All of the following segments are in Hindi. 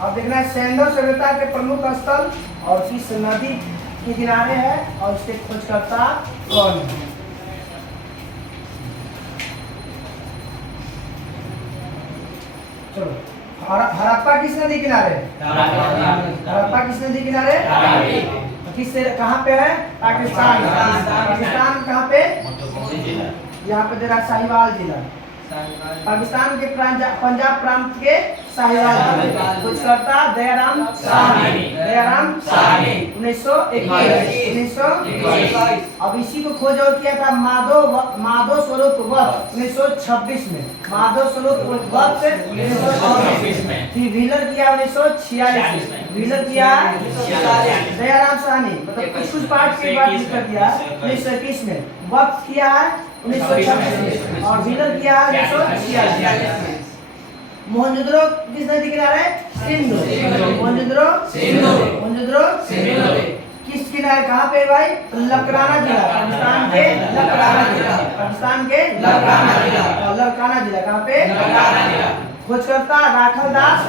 अब देखना है सैंडल सभ्यता के प्रमुख स्थल और किस नदी के किनारे है और इसके खोजकर्ता कौन है। चलो हड़प्पा किस नदी किनारे, हड़प्पा किस नदी किनारे, किससे कहाँ पे है, पाकिस्तान। पाकिस्तान कहाँ पे, यहाँ पे दे रहा साहिवाल जिला, पाकिस्तान के पंजाब प्रांत के साहिवाल जिला। खोजकर्ता दयाराम साहनी, दयाराम साहनी 1921। अब इसी को खोज और किया था माधव स्वरूप वक्त 1926 में, माधव स्वरूप वक्त 1926 में, फिर व्हीलर किया 1946 में, व्हीलर किया दयाराम साहनी, मतलब कुछ पार्ट के बाद कर दिया 1921 में, वक्त किया है 1926 में और व्हीलर किया है 1946 में। मोहनजोदड़ो किस नदी किनारे, सिंधु, मोहनजोदड़ो मोहनजोदड़ो किस किनारे, कहाँ पे भाई, लकराना जिला, पाकिस्तान के लकराना जिला, पाकिस्तान के लकराना जिला, लकराना जिला कहाँ पे, लकराना जिला। खोजकर्ता राठल दास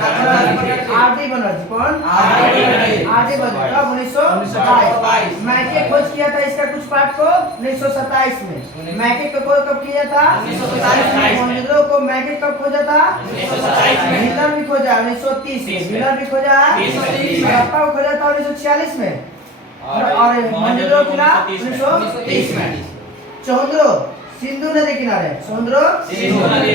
आरडी बनर्जी, कौन, आरडी बनर्जी, कब 1922। मैके खोज किया था इसका कुछ पार्ट को 1927 में, मैके को खोज कब किया था 1927 में, मोहनजोदड़ो को मैके कब खोजा था 1927 में, व्हीलर भी खोजा 1930 में, व्हीलर भी खोजा 1930 में, हड़प्पा को खोजा था 1946 में और मोहनजोदड़ो किला 1930 में। चौंद्रो सिंधु नदी किनारे, चौंद्रो सिंधु नदी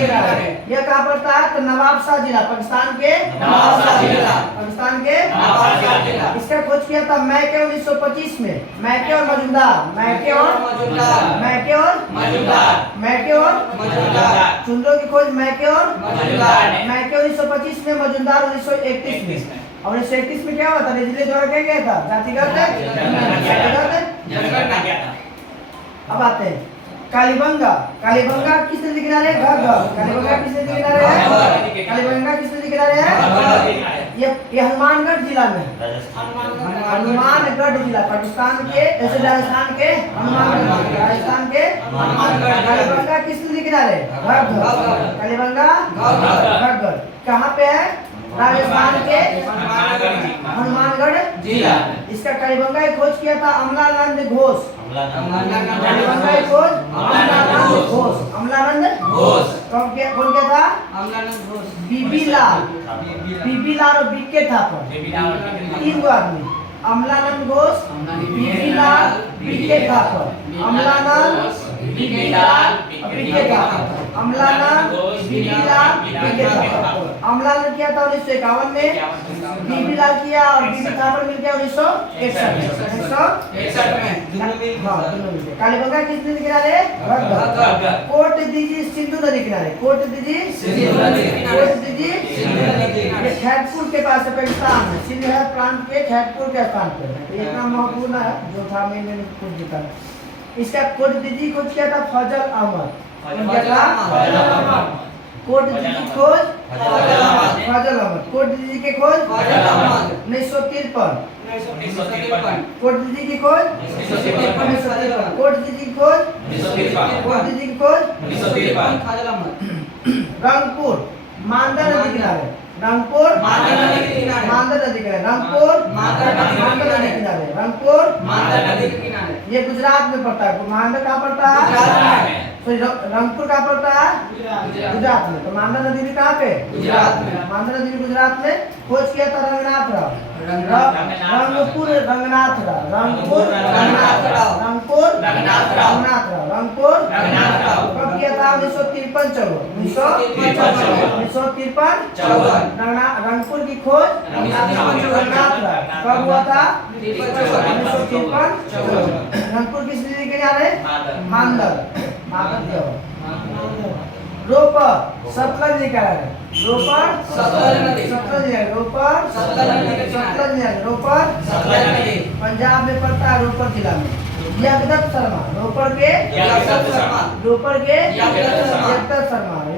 किनारे, यह कहाँ पड़ता है, तो नवाबशाह जिला, पाकिस्तान के नवाबशाह जिला, पाकिस्तान के नवाबशाह जिला। इसका खोज किया था मैके 1925 में, मैके और मजुमदार, मैके और मजुमदार, मैके और मजुमदार, मैके और मजुमदार। चुंद्रो की खोज मैके और मजुमदार, मैके 1925 में, मजुमदार 1931 में। और 1931 में क्या हुआ था, निजले द्वारा क्या गया था, जातिगत। अब आते हैं कालीबंगा, कालीबंगा किस नदी किनारे, घग्गर, कालीबंगा किस नदी किनारे है, कालीबंगा किस नदी किनारे है, ये हनुमानगढ़ जिला में, हनुमानगढ़ जिला, पाकिस्तान के, ऐसे राजस्थान के हनुमानगढ़, राजस्थान के हनुमानगढ़। कालीबंगा किस नदी किनारे, घग्गर, कालीबंगा घग्गर कहाँ पे है, राजस्थान के हनुमानगढ़ जिला। इसका कालीबंगा खोज किया था अमलानंद घोष, कालीबंगा खोज अमलानंद घोष, अमलानंद घोष कौन क्या था, अमलानंद घोष, बीबी लाल और बीके थापर, तीन आदमी, अमलानंद घोष, बीबी लाल, बीके थापर, अमलानंद, बीबी लाल, बीके थापर, अमलानंद, बीबी लाल, बीके थापर। अमलानंद किया था 1951 में, बीबी लाल किया और बीबी थापर मिल गया 1961 में। कालीबंगा किस नदी किनारे, कोट दीजी सिंधु नदी किनारे, कोट दीजी सिंधु नदी किनारे, खैरपुर के पास है, पाकिस्तान में, सिंध है प्रांत के खैरपुर के स्थान पर, इतना महत्वपूर्ण है जो था मैंने कुछ दिखा। इसका कोट दीजी खोज किया था फजल अहमद, कोट दीजी खोज फजल अहमद, कोट दीजी के खोज 1953, कोट दीजी की खोज 1953, कोट दीजी की खोज 1953। रंगपुर मांदा नदी किनारे, रंगपुर मांदा नदी किनारे, रंगपुर मांदा नदी किनारे, रंगपुर मांदा नदी किनारे, ये गुजरात में पड़ता है। मांदा कहाँ पड़ता है, रंगपुर कहाँ पड़ता है, गुजरात में। तो मांदा नदी भी कहाँ पे, गुजरात में, मांदा नदी भी गुजरात में। खोज किया था रंगनाथ राव, रंगपुर रंगनाथ राव, रंगपुर रंगनाथ राव, रंगपुर रंगनाथ राव, रंगपुर रंगनाथ राव कब किया था 1953, 1953। रंगपुर की खोज रंगनाथ राव कब हुआ था 1953। रंगपुर किस नदी के किनारे, मांदर, रोपर सतलज नदी किनारे, रोपर सतलज नदी, रोपर पंजाब में पड़ता है, रोपर जिला में। जगदत्त शर्मा, रोपर के जगदत्त शर्मा, रोपर के जगदत्त शर्मा,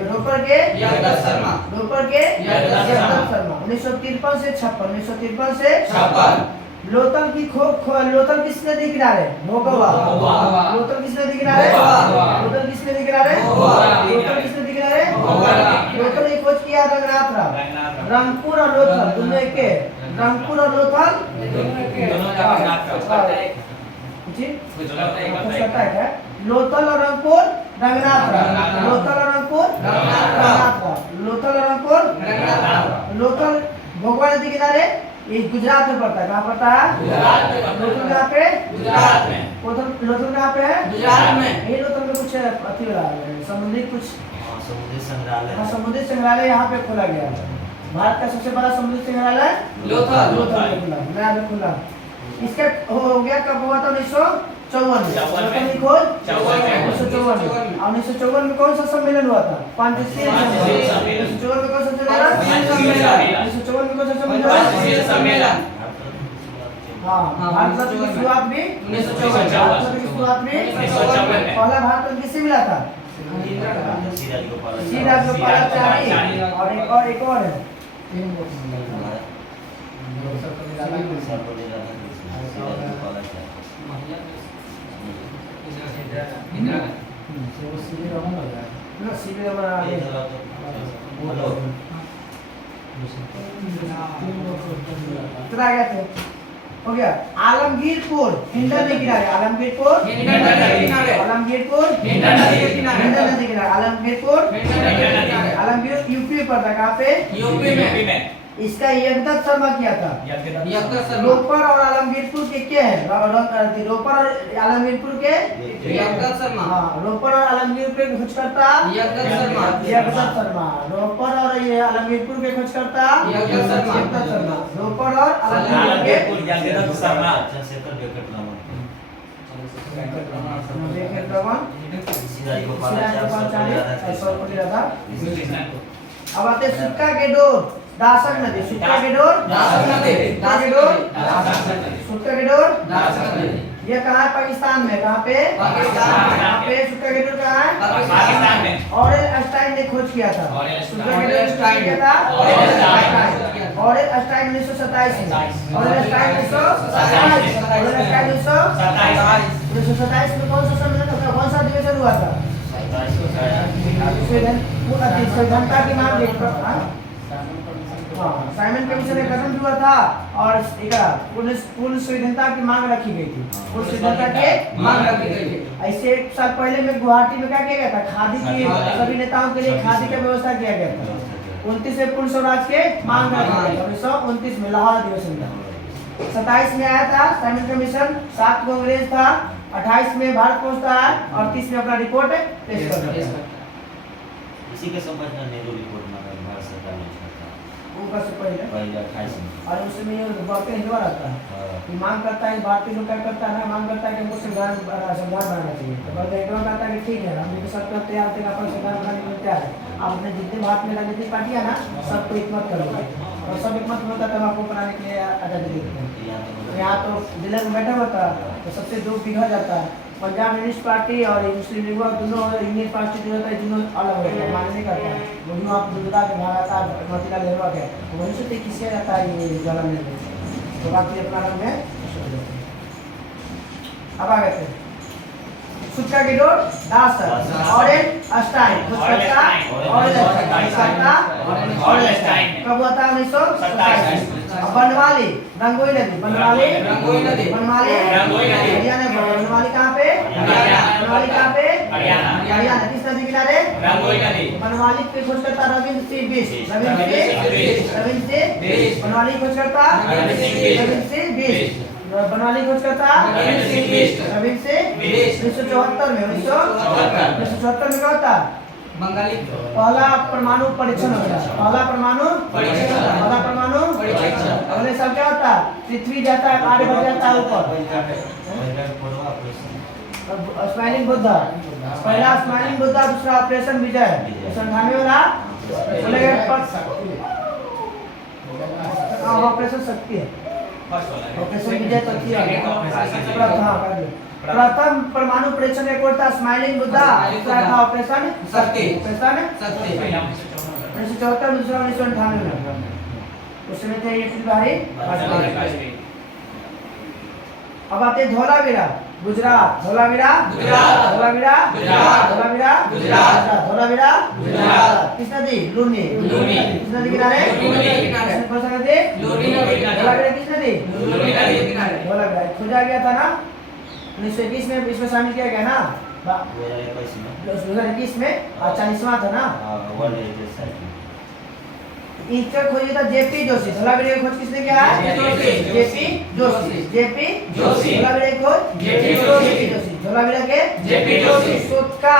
रोपर के जगदत्त शर्मा, रोपर के जगदत्त शर्मा 1953 से 56, 1953 से 56। लोथल की लोथल किस नदी किनारे, भोगवा, लोथल किस नदी किनारे, लोथल किस नदी किनारे, लोथल किस नदी किनारे, लोथल ने खोज किया या रंगनाथ राव? रंगपुर और लोथल दोनों एक है। रंगपुर और लोथल जी कुछ करता है क्या? लोथल और रंगपुर रंगनाथ राव। लोथल और रंगपुर रंगनाथ राव। लोथल और रंगपुर लोथल भोगवा नदी किनारे ये गुजरात में पड़ता है। कहाँ पड़ता है? लोथल कहाँ पे? गुजरात में। लोथल कहाँ पे है? गुजरात में। ये लोथल में कुछ अति समुद्री कुछ समुद्री संग्रहालय यहाँ पे खोला गया है। भारत का सबसे बड़ा समुद्री संग्रहालय लोथल में खुला, नया में खुला। इसका हो गया कब हुआ था? 1954 में। खोज 1954 में कौन सा सम्मेलन हुआ था? पंचशील सम्मेलन। 1954 में कौन सा सम्मेलन? 1954 में कौन सा सम्मेलन? हाँ, भारत रत्न की शुरुआत भी 1954 की शुरुआत भी 1954 पहला भारत रत्न किससे मिला था? सी राजगोपालाचारी और एक और है हो गया। आलमगीरपुर हिंडन नदी किनारे। आलमगीरपुर आलमगीरपुर हिंडन नदी किनारे। आलमगीर यूपी में पड़ता है। कहाँ पे? यूपी में। इसका यज्ञदत्त शर्मा किया था। रोपर और आलमगीरपुर के क्या है? रोपर और आलमगीरपुर के यज्ञदत्त शर्मा। हाँ, रोपर और आलमगीरपुर के खोजकर्ता यज्ञदत्त शर्मा। रोपर और ये आलमगीरपुर के खोजकर्ता यज्ञदत्त शर्मा। रोपर और आलमगीरपुर के यज्ञदत्त शर्मा। अब आते सुक्का के डोर दासक नदी। सुक्का के डोर ये कहाँ है? पाकिस्तान में। कहाँ पे? कहाँ पे? सुक्का के डोर कहाँ है? पाकिस्तान में। ऑरेल आइंस्टाइन ने खोज किया था। सुक्का के डोर किया था ऑरेल आइंस्टाइन 1927 में। ऑरेल आइंस्टाइन 1927 में कौन सा सम्मेलन था? कौन सा अधिवेशन हुआ था? स्वतंत्रता की मांग साइमन कमीशन का गठन हुआ था और पूर्ण स्वाधीनता की मांग रखी गई थी। पूर्ण स्वाधीनता की मांग रखी गई थी। ऐसे 1 साल पहले में गुवाहाटी में क्या किया गया था? खादी की सभी नेताओं के लिए खादी का व्यवस्था किया गया था। 29 से पूर्ण स्वराज के मांग रखी गई। 1929 में लाहौर अधिवेशन था। 27 में आया था साइमन कमीशन। 7 को अंग्रेज था। 28 में भारत पहुंचता है और 30 में अपना रिपोर्ट पेश करता है। इसी के समझ में नेहरू रिपोर्ट में भारत सरकार ने ऊपर से पहले 28 में और उसमें ये बढ़ते हिलवा रहता है कि मांग करता है भारतीय लोग क्या करता है ना, मांग करता है कि हमको संविधान बनाना चाहिए। तो बढ़ते हिलवा कहता है कि ठीक है हम सब पर तैयार होते हैं, अपन संविधान बनाने के लिए तैयार है। आप अपने जितने भारत में राजनीतिक पार्टियां ना सबको एकमत करोगे और सब एकमत होता है तब आपको बनाने के लिए आज़ादी देते हैं। यहाँ तो दिल्ली में बैठा होता तो सबसे दो बिगड़ जाता है। पंजाब कम्युनिस्ट पार्टी और मुस्लिम लीग दोनों इंडियन पार्टी जो होता है दोनों अलग होता है, मानने नहीं करता है। दोनों आप दुर्गा के भागाता मोतीलाल नेहरू के वहीं से किसी रहता है ये जलन में तो बाकी अपना रंग है। अब आ गए थे सुक्का की डोर दास ऑरेंज अस्टाइन कब हुआ था? 1927। बनवाली रंगोई नदी। बनवाली बनवाली कहाँ पे? बनवाली कहाँ पे? हरियाणा। किस नदी किनारे? बनवाली पे खोज करता रविंद्र सिंह बिष्ट। बनवाली खोज करता रविंद्र सिंह बिष्ट। बनवाली खोज करता रविंद्र सिंह बिष्ट। 1974 में 1974 में क्या होता? बंगाली पहला परमाणु परीक्षण होता है। पहला परमाणु परीक्षण। अगले साल क्या होता है? पृथ्वी जाता है, आगे बढ़ जाता है ऊपर। स्माइलिंग बुद्धा पहला स्माइलिंग बुद्धा, दूसरा ऑपरेशन विजय 98 वाला ऑपरेशन शक्ति है। ऑपरेशन विजय प्रथम परमाणु परीक्षण रिपोर्ट था स्माइलिंग बुद्धा, दूसरा था ऑपरेशन शक्ति। 1974 दूसरा 1998 में उसमें थे ये फिर भारी। अब आते धौलावीरा। गुजरात। धोलावीरा गुजरात। धोलावीरा गुजरात। धोलावीरा गुजरात। धोलावीरा गुजरात। किस नदी? लूनी। लूनी। किस नदी किनारे? लूनी नदी किनारे। कौन सा नदी? लूनी नदी किनारे। धोलावीरा किस नदी? लूनी नदी किनारे। धोलावीरा खोजा गया था ना 1921 में, इसमें शामिल किया गया ना 2021 में 2021 में, और 40वां था ना। वर्ल्ड हेरिटेज साइट में। इसका खोजी था जेपी जोशी। धोलावीरा की खोज किसने किया है? जेपी जोशी। जेपी जोशी। धोलावीरा की खोज जेपी जोशी। धोलावीरा के जेपी जोशी। सोतका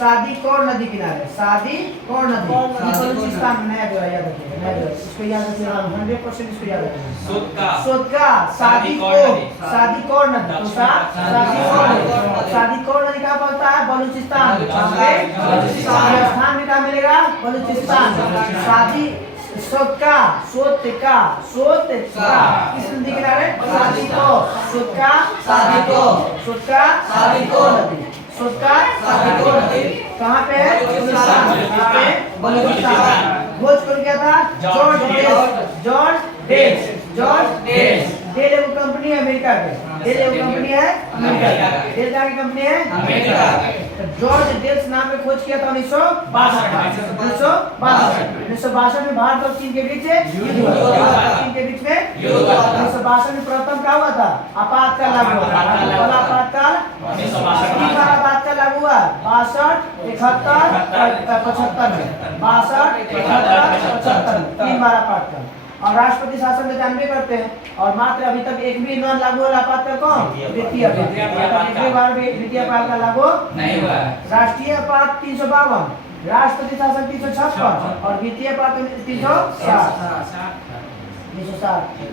शादी कौर नदी किनारे। शादी कौर नदी बलूचिस्तान में। नया जो है याद रखिएगा, नया जो है इसको याद रखिएगा, 100% इसको याद रखिएगा। सोतका शादी कौर नदी। तो शादी कौर नदी कहाँ पड़ता है? बलूचिस्तान। बलूचिस्तान। राजस्थान में कहाँ मिलेगा? बलूचिस्तान। शादी सोतका किस नदी किनारे? शादी को सोतका शादी को नदी। सोतका शादी को नदी कहाँ पे है? बलूचिस्तान। कहाँ पे? बलूचिस्तान। खोज कौन किया था? George Dales. डेल एगो कंपनी है अमेरिका के। डेल एगो कंपनी है अमेरिका की। डेल कहाँ की कंपनी है? अमेरिका। तो जॉर्ज डेल्स नाम पे खोज किया था 1962 में। भारत और चीन के बीच युद्ध हुआ। भारत और चीन के बीच में युद्ध हुआ था। 1962 में प्रथम क्या हुआ था? आपातकाल लागू हुआ था। पहला आपातकाल 1962 बार आपातकाल लागू हुआ 62, 71, 75 में। 62, 71, 75 3 बार आपातकाल। और राष्ट्रपति शासन में जानबे करते हैं। और मात्र अभी तक एक भी न लागू हुआ आपातकाल कौन? द्वितीय बार भी द्वितीय आपातकाल लागू नहीं हुआ। राष्ट्रीय आपात 352, राष्ट्रपति शासन 356 और द्वितीय आपात 360। 160 है।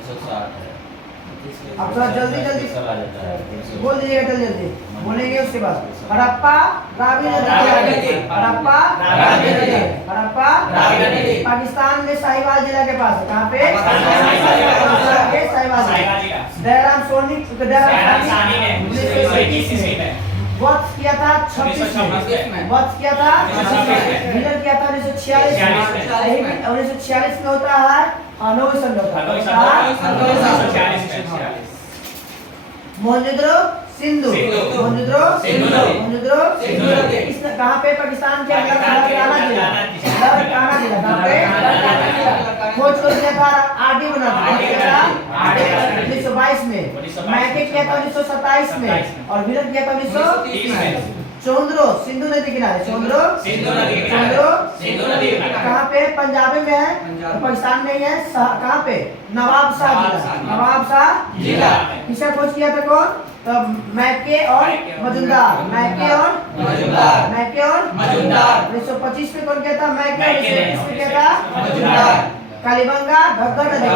अब थोड़ा जल्दी चला जाता है। बोल दीजिएगा, जल्दी बोलेंगे उसके बाद। हड़प्पा रावी नदी। हड़प्पा रावी नदी। हड़प्पा रावी नदी। पाकिस्तान में साहिवाल जिला के पास है। कहाँ पे? पाकिस्तान के साहिवाल जिला। दयाराम साहनी ने 1921 में वक्त किया था 36 में। वक्त किया था 1936 में। विलय किया था 1946 में। 1946 में होता है हनोई समझौता। मोहनजोदड़ो सिंधु। मोहनजोदड़ो सिंधु कहाँ पे? पाकिस्तान के लड़काना जिला। कहाँ पे? खोज को दिया था आरडी बना था 1922 में। मैके किया था 1927 में और विलय किया था 1930 में। चौंद्रो सिंधु नदी किनारे। चौंद्रो सिंधु नदी कहाँ पे? पंजाब में है, पाकिस्तान में ही है। कहाँ पे? नवाब शाह जिला। किसका खोज किया था कौन? तब मैके और मजुमदार। 1925 में कौन किया था? मैके। 1930 में किया था मजुमदार। कालीबंगा घग्गर नदी।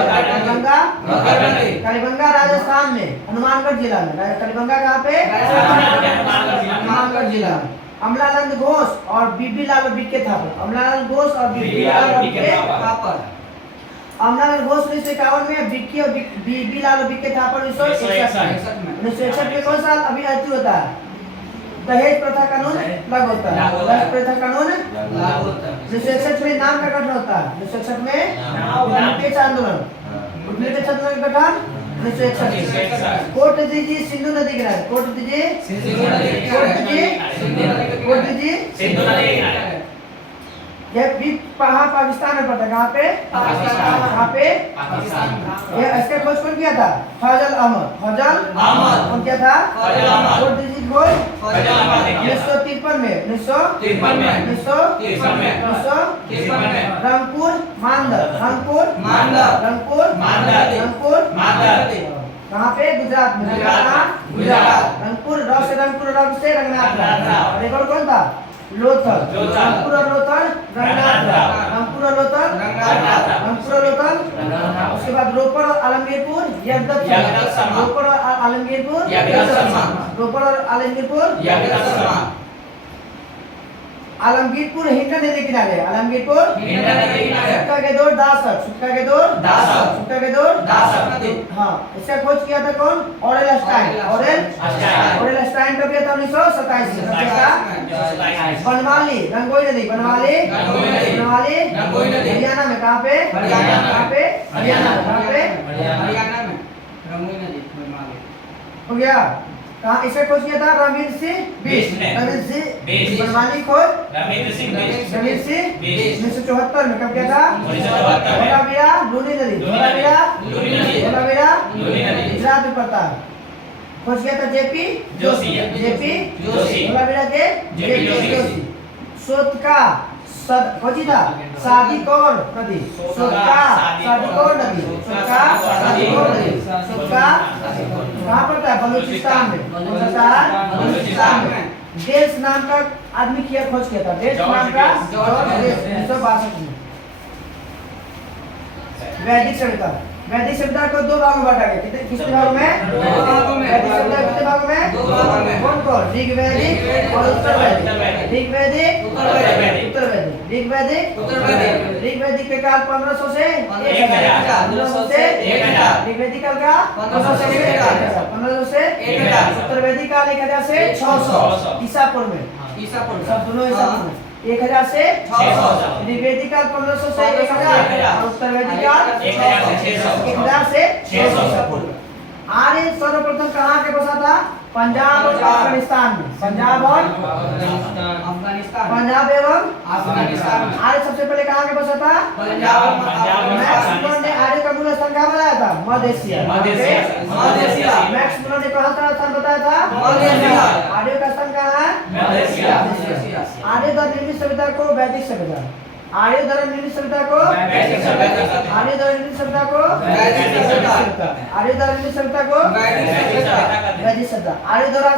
कालीबंगा राजस्थान में, हनुमानगढ़ जिला में। कालीबंगा कहाँ पे? हनुमानगढ़ जिला में। अमलानंद घोष और बीबी लाल बिक्के थापर। अमलानंद घोष और बीबी लाल बिक्के थापर। अमलानंद घोष 1951 में, बिक्की और बीबी लाल बिक्के थापर 1961 में। 1961 में कौन सा अभी अति होता है? दहेज प्रथा कानून लागू होता है। दहेज प्रथा कानून लागू होता है। 1961 में नाम का गठन होता है। 1961 में निरपेक्ष आंदोलन का गठन 1961। कोर्ट दीजिए सिंधु नदी किनारे। कोर्ट दीजिए सिंधु नदी किनारे। यह भी पाकिस्तान में पड़ता है। कहाँ पे? कहाँ पे? ये इसका खोज कौन किया था? फजल अहमद। कौन किया था? कोर्ट दीजिए खोज 1953 में। 1953 में रंगपुर मानदर। कहाँ पे? गुजरात में। रंगपुर रंग से रंगनाथ। और एक और कौन था? लोथल। रंगपुर और लोथल रंगनाथ। उसके बाद रोपड़ और आलमगीरपुर यगदत्त शर्मा। रोपड़ और आलमगीरपुर आलमगीरपुर हिंडन नदी किनारे। सुक्का के दौर दासक। हाँ, इसका खोज किया था कौन? ऑरेल स्टाइन कब किया था? 1927 में। बनवाली रंगोई नदी। हरियाणा में। कहाँ पे? हरियाणा में। हो गया। कहाँ इसे खोज किया था? रवींद्र सिंह बिष्ट। ने। रवींद्र सिंह बिष्ट। बनवानी खोज रविंद्र सिंह बिष्ट। रवींद्र सिंह बिष्ट। 1974 में कब किया था? 1974 में। धोलावीरा लूनी नदी, लूनी धोलावीरा लूनी नदी। धोलावीरा लूनी नदी। गुजरात में पड़ता है। खोज किया था जेपी जोशी। जेपी जोशी। धोलावीरा के जेपी जोशी। शोध का खोजी था शादी कौर नदी, शोध का शादी कौर नदी, शोध का शादी कौर नदी, शोध का कहाँ पड़ता है? बलूचिस्तान में, बलूचिस्तान में। देश नाम का आदमी किया खोज किया था, देश नाम का जॉर्ज देश 1962 में। वैदिक सभ्यता, वैदिक सभ्यता को दो भागों में बांटा गया। कितने कितने भागों में? दो भागों में। वैदिक सभ्यता कितने भागों में? दो भागों में। कौन कौन? ऋग्वैदिक और उत्तरवैदिक। ऋग्वैदिक उत्तरवैदिक। उत्तरवैदिक। ऋग्वैदिक उत्तरवैदिक। ऋग्वैदिक के काल 1500 से 1000, 1500 से 1000। ऋग्वैदिक काल का 1500 से 1000, 1500 से 1000। उत्तरवैदिक काल 1000 से 600 ईसा पूर्व में। सब दोनों ईसा पूर्व में 1000 से 600। ऋग्वैदिक काल 1500 से 1000 और उत्तरवैदिक काल 1000 से 600। 1000 से 600 ईसा 600। पूर्व। आर्य सर्वप्रथम कहाँ के बसा था? पंजाब और अफगानिस्तान में। पंजाब और पंजाब एवं अफगानिस्तान में। आर्य सबसे पहले कहाँ के बसा था? पंजाब और मैक्स मुलर ने आर्य का मूल स्थान कहाँ बताया था? मध्य एशिया। मध्य एशिया। मैक्स मुलर ने कहाँ का स्थान बताया था? मध्य एशिया। आर्य का स्थान कहाँ है? मध्य एशिया। आर्य द्वारा निर्मित सभ्यता को वैदिक सभ्यता, आर्य द्वारा निर्मित सभ्यता को वैदिक सभ्यता। आर्य द्वारा निर्मित सभ्यता को वैदिक सभ्यता। आर्य द्वारा निर्मित सभ्यता को वैदिक सभ्यता। आर्य द्वारा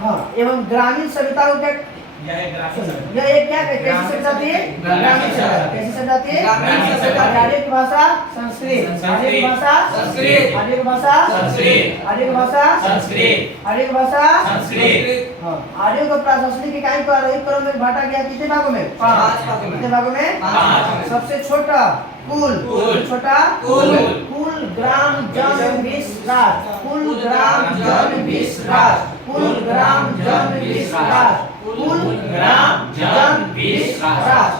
हाँ एवं ग्रामीण सभ्यता को क्या यह एक क्या कैसी सभ्यता थी? ग्रामीण सभ्यता। कैसी सभ्यता थी? ग्रामीण सभ्यता। आर्य की भाषा संस्कृत, आर्य की भाषा संस्कृत। आर्य की भाषा संस्कृत। आर्य की भाषा संस्कृत। आर्य की भाषा संस्कृत। हाँ आर्यों को प्रशासनिक इकाई को आरोहित क्रम में बांटा गया। कितने भागों में? 5 भागों में। कितने भागों में? 5। सबसे छोटा कुल, कुल। छोटा कुल। कुल ग्राम जन 20 राज, कुल ग्राम जन 20 राज, कुल ग्राम जन 20 राज, कुल ग्राम जन 20 राज,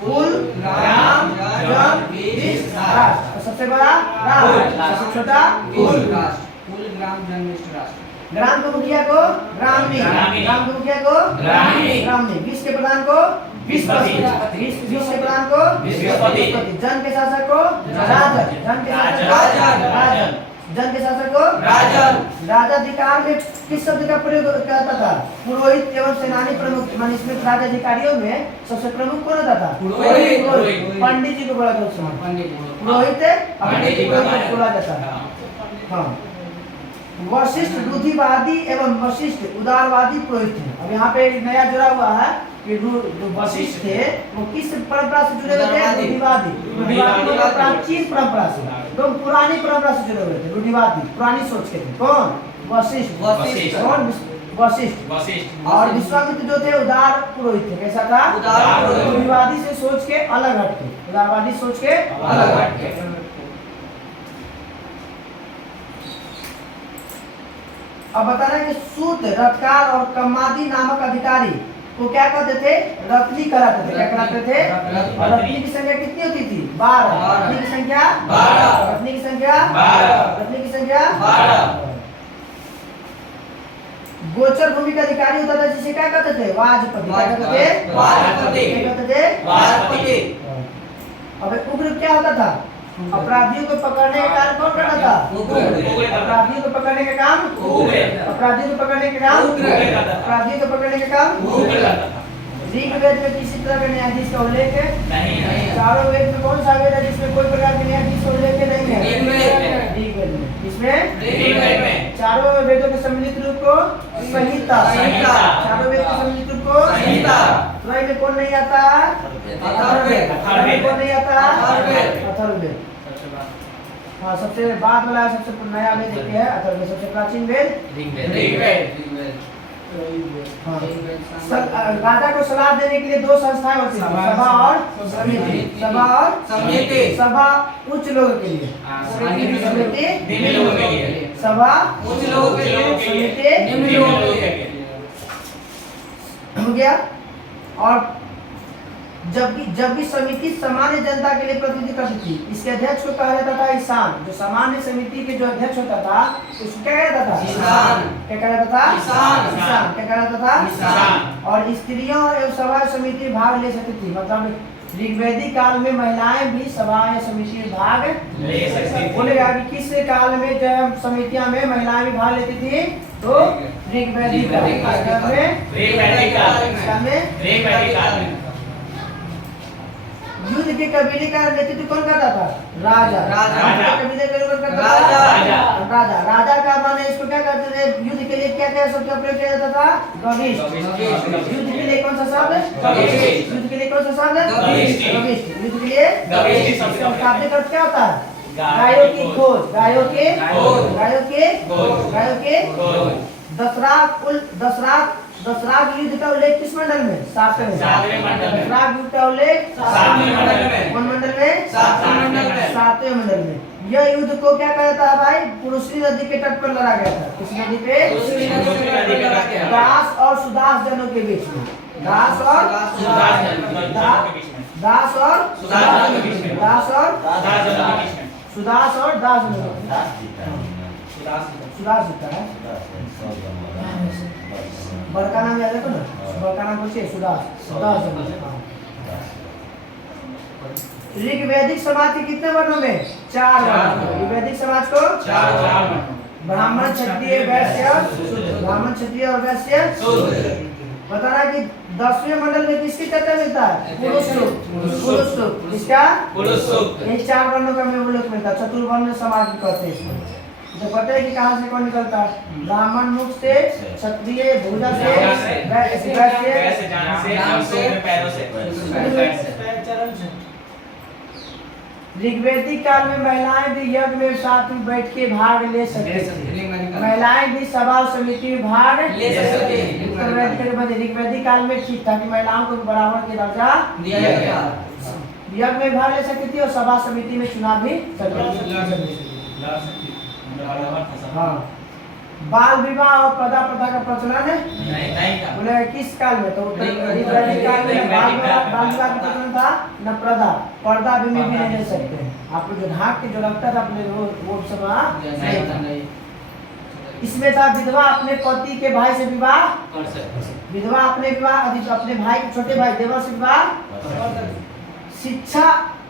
कुल ग्राम जन 20 राज। तो सबसे बड़ा राज, सबसे छोटा कुल। ग्राम के मुखिया को ग्रामनी, ग्रामीण। ग्राम के मुखिया को ग्रामीण। ग्रामनी, 20 के प्रधान को विस्पति, 20 के प्रधान को विस्पति। जन के शासक को राजन, जन के शासक को राजन। राजन, जन के शासक को राजन। राजाधिकार में किस शब्द का प्रयोग करता था? पुरोहित एवं सेनानी प्रमुख। मान इसमें राजाधिकारियों में सबसे प्रमुख कौन होता था? पुरोहित। पंडित जी को बोला जाता था। पुरोहित पंडित जी को पुरोहित बोला जाता है। हाँ वशिष्ठ रूढ़िवादी एवं वशिष्ठ उदारवादी पुरोहित थे। अब यहाँ पे एक नया जुड़ा हुआ है कि जो वशिष्ठ थे वो किस परंपरा से जुड़े हुए थे? रूढ़िवादी। रूढ़िवादी मतलब प्राचीन परंपरा से, तो पुरानी परंपरा से जुड़े हुए थे। रूढ़िवादी पुरानी सोच के थे। कौन? वशिष्ठ। वशिष्ठ। कौन? वशिष्ठ। वशिष्ठ। और विश्वामित्र जो थे उदार पुरोहित थे। कैसा था? उदार पुरोहित। रूढ़िवादी से सोच के अलग हटके, उदारवादी सोच के अलग हटके। अब बता रहे हैं कि सूत, रत्कार और कमादी नामक अधिकारी को क्या कहते थे? रत्नी कराते थे। क्या कराते थे? और रत्नी की संख्या कितनी होती थी? 12। रत्नी की संख्या 12। रत्नी की संख्या 12। रत्नी की संख्या 12। गोचर भूमि का अधिकारी होता था जिसे क्या कहते थे? वाजपति। क्या कहते थे? वाजपति। क्या कहते थे? वाजपति। अब उग्र क्या होता था? अपराधियों को पकड़ने का काम कौन करता था? उग्र। अपराधियों को पकड़ने का काम उग्र। अपराधियों को पकड़ने का काम उग्र। अपराधियों को पकड़ने का काम उग्र। ऋग्वेद में किसी तरह का न्यायाधीश का उल्लेख है? नहीं। चारों वेद में कौन सा वेद है जिसमें कोई प्रकार के न्यायाधीश का उल्लेख नहीं है? ऋग्वेद में। ऋग्वेद में। इसमें ऋग्वेद में। चारों वेदों के सम्मिलित रूप को संहिता। संहिता। चारों वेद के सम्मिलित रूप को संहिता। त्रय में कौन नहीं आता? अथर्ववेद। त्रय में कौन नहीं आता? अथर्ववेद। अथर्ववेद। हाँ सबसे बाद वाला है, सबसे नया वेद एक है अथर्ववेद। सबसे प्राचीन वेद ऋग्वेद। हाँ। राजा को सलाह देने के लिए दो संस्थाएं होती हैं, सभा और समिति। सभा और समिति। सभा उच्च लोगों के लिए, समिति निम्न लोगों के लिए। सभा उच्च लोगों के लिए। समिति निम्न लोगों के लिए। हो गया। और जब भी समिति सामान्य जनता के लिए प्रतिनिधि करती थी, इसके अध्यक्ष को कहा जाता था ईशान। जो सामान्य समिति के जो अध्यक्ष होता था उसको क्या कहता था? ईशान। क्या कहा जाता था? ईशान। ईशान। क्या कहा जाता था? ईशान। और स्त्रियों एवं सभा समिति में भाग ले सकती थी। मतलब ऋग्वेदिक काल में महिलाएं भी सभा या समिति में भाग ले सकती थी। बोलेगा कि किस काल में जब समितियां में महिलाएं भी भाग लेती थी? तो ऋग्वेदिक काल में। युद्ध के कबीले का नेतृत्व कौन करता था? राजा। राजा। कबीले का कौन करता था? राजा। राजा का माने इसको क्या करते थे? युद्ध के लिए क्या क्या शब्द का प्रयोग किया जाता था? गविष्ठ। युद्ध के लिए कौन सा शब्द? गविष्ठ। युद्ध के लिए कौन सा शब्द? गविष्ठ। गविष्ठ। युद्ध के लिए गविष्ठ शब्द। इसका शाब्दिक अर्थ क्या होता है? गायों की खोज। गायों के खोज। गायों के खोज। गायों के दशराग युद्ध का उल्लेख किस मंडल में? सातवें मंडल में। दशराग युद्ध का उल्लेख सातवें मंडल में। कौन मंडल में? सातवें मंडल में। सातवें मंडल में। यह युद्ध को क्या कहा जाता है भाई? पुरुषी नदी के तट पर लड़ा गया था। किस नदी पे? दास और सुदास जनों के बीच में। दास और सुदास जन। दास और सुदास जनों के बीच में। दास और सुदास और दास जनों के बीच में। दास जीता है। सुदास जीता है। बड़का नाम याद रखो ना। बड़का नाम पूछिए सुदास। दास जनों। ऋग्वैदिक समाज के कितने वर्णों में? 4 वर्ण। ऋग्वैदिक समाज को ब्राह्मण, क्षत्रिय, वैश्य, शूद्र। ब्राह्मण, क्षत्रिय और वैश्य बताना कि 10वें मंडल में किसकी चर्चा मिलता है? पुरुष सूक्त। पुरुष सूक्त। किसका? पुरुष सूक्त। ये 4 वर्णों का में उल्लेख मिलता है। चतुर्वर्ण समाज भी कहते हैं इसको। तो पता है कि कहाँ से कौन निकलता है? ब्राह्मण मुख से, क्षत्रिय भुजा से, वैश्य जान से, पैरों से। ऋग्वैदिक काल में महिलाएं भी यज्ञ में साथ में बैठ के भाग ले सकती थी। महिलाएं भी सभा समिति में भाग ले सकती थी। ऋग्वैदिक काल में ठीक था कि महिलाओं को बराबर के दर्जा दिया गया। यज्ञ में भाग ले सकती थी और सभा समिति में चुनाव भी सकती थी। हाँ। बाल विवाह और प्रदा प्रथा का प्रचलन नहीं था। बोले किस काल में? तो ऋग्वैदिक काल में बाल विवाह का प्रचलन था न पर्दा भी में भी नहीं ले सकते। आप जो ढाक के जो रखता था अपने वो सब नहीं। इसमें था विधवा अपने पति के भाई से विवाह कर सकते। विधवा अपने भाई के छोटे भाई देवर से विवाह। शिक्षा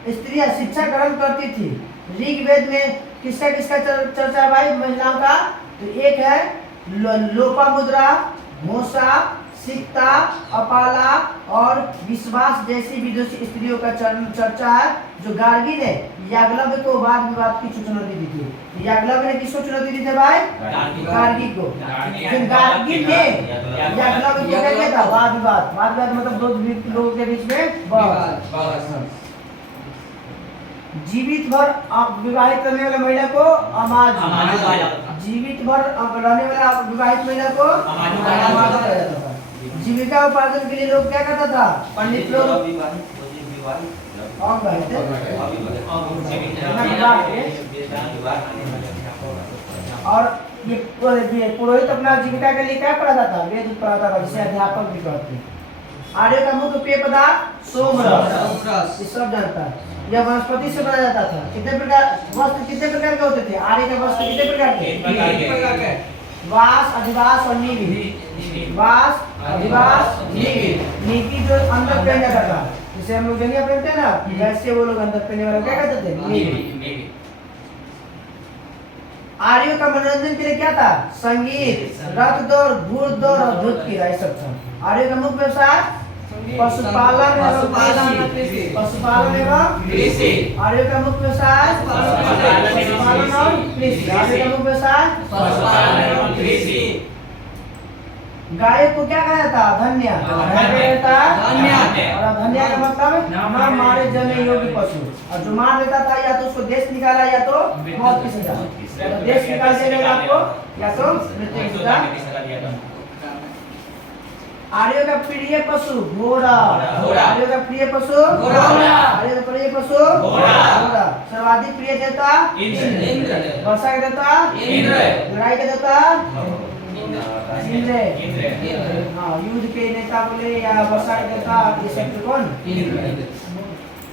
स्त्रियां शिक्षा ग्रहण करती थी। ऋग्वेद में किसका चर्चा है भाई महिलाओं का? तो एक है लोपामुद्रा, घोषा, सिक्ता, अपाला और विश्वास जैसी विदुषी स्त्रियों का चर्चा है। जो गार्गी ने याग्लव को वाद विवाद की चुनौती दी थी। याग्लव ने किसको चुनौती दी थी भाई? गार्गी को। गार्गी ने याग्लव को क्या किया था? वाद विवाद मतलब दो लोगों के बीच में बहस। जीवित भर विवाहित करने वाले महिला को अमाज। जीवित भर रहने वाला विवाहित महिला को अमाज कहा जाता था। जीविका उपार्जन के लिए लोग क्या करता था? पंडित लोग और ये पुरोहित अपना जीविका के लिए क्या पढ़ाता था? वेद पढ़ाता था, जिसे अध्यापक भी कहते हैं। आर्य का मुख्य पेय पदार्थ सोमरस। ये सब जानता है। यह वनस्पति से बनाया जाता था। वस्त्र कितने प्रकार के होते थे? आर्य के वस्त्र कितने प्रकार के? वास, अधिवास और नीति। वास, अधिवास, नीति जो अंदर पहन जाता था, जिसे हम लोग जंगिया पहनते हैं ना, वैसे वो लोग अंदर पहनने वाले क्या कहते थे? नीति। आर्यों का मनोरंजन के लिए क्या था? संगीत, रथ दौड़, घुड़ दौड़ और धूत की राय सब था। आर्यों का मुख्य व्यवसाय पशुपालन एवं कृषि। आर्यों का मुख्य व्यवसाय पशुपालन और कृषि। आर्यों का मुख्य व्यवसाय गाय को क्या कहा जाता? धन्य। और धन्य का मतलब न मारे जाने योग्य पशु। और जो मार देता था या तो उसको देश निकाला या तो मौत की सजा। तो देश निकाल देगा आपको या तो मृत्यु की सजा। आर्यों का प्रिय पशु घोड़ा। आर्यों का प्रिय पशु घोड़ा। आर्यों का प्रिय पशु घोड़ा। सर्वाधिक प्रिय देवता इंद्र। वर्षा का देवता इंद्र। लड़ाई का देवता इंद्र। इंद्र। हाँ, युद्ध के नेता बोले या वर्षा के देवता, ये सब कौन?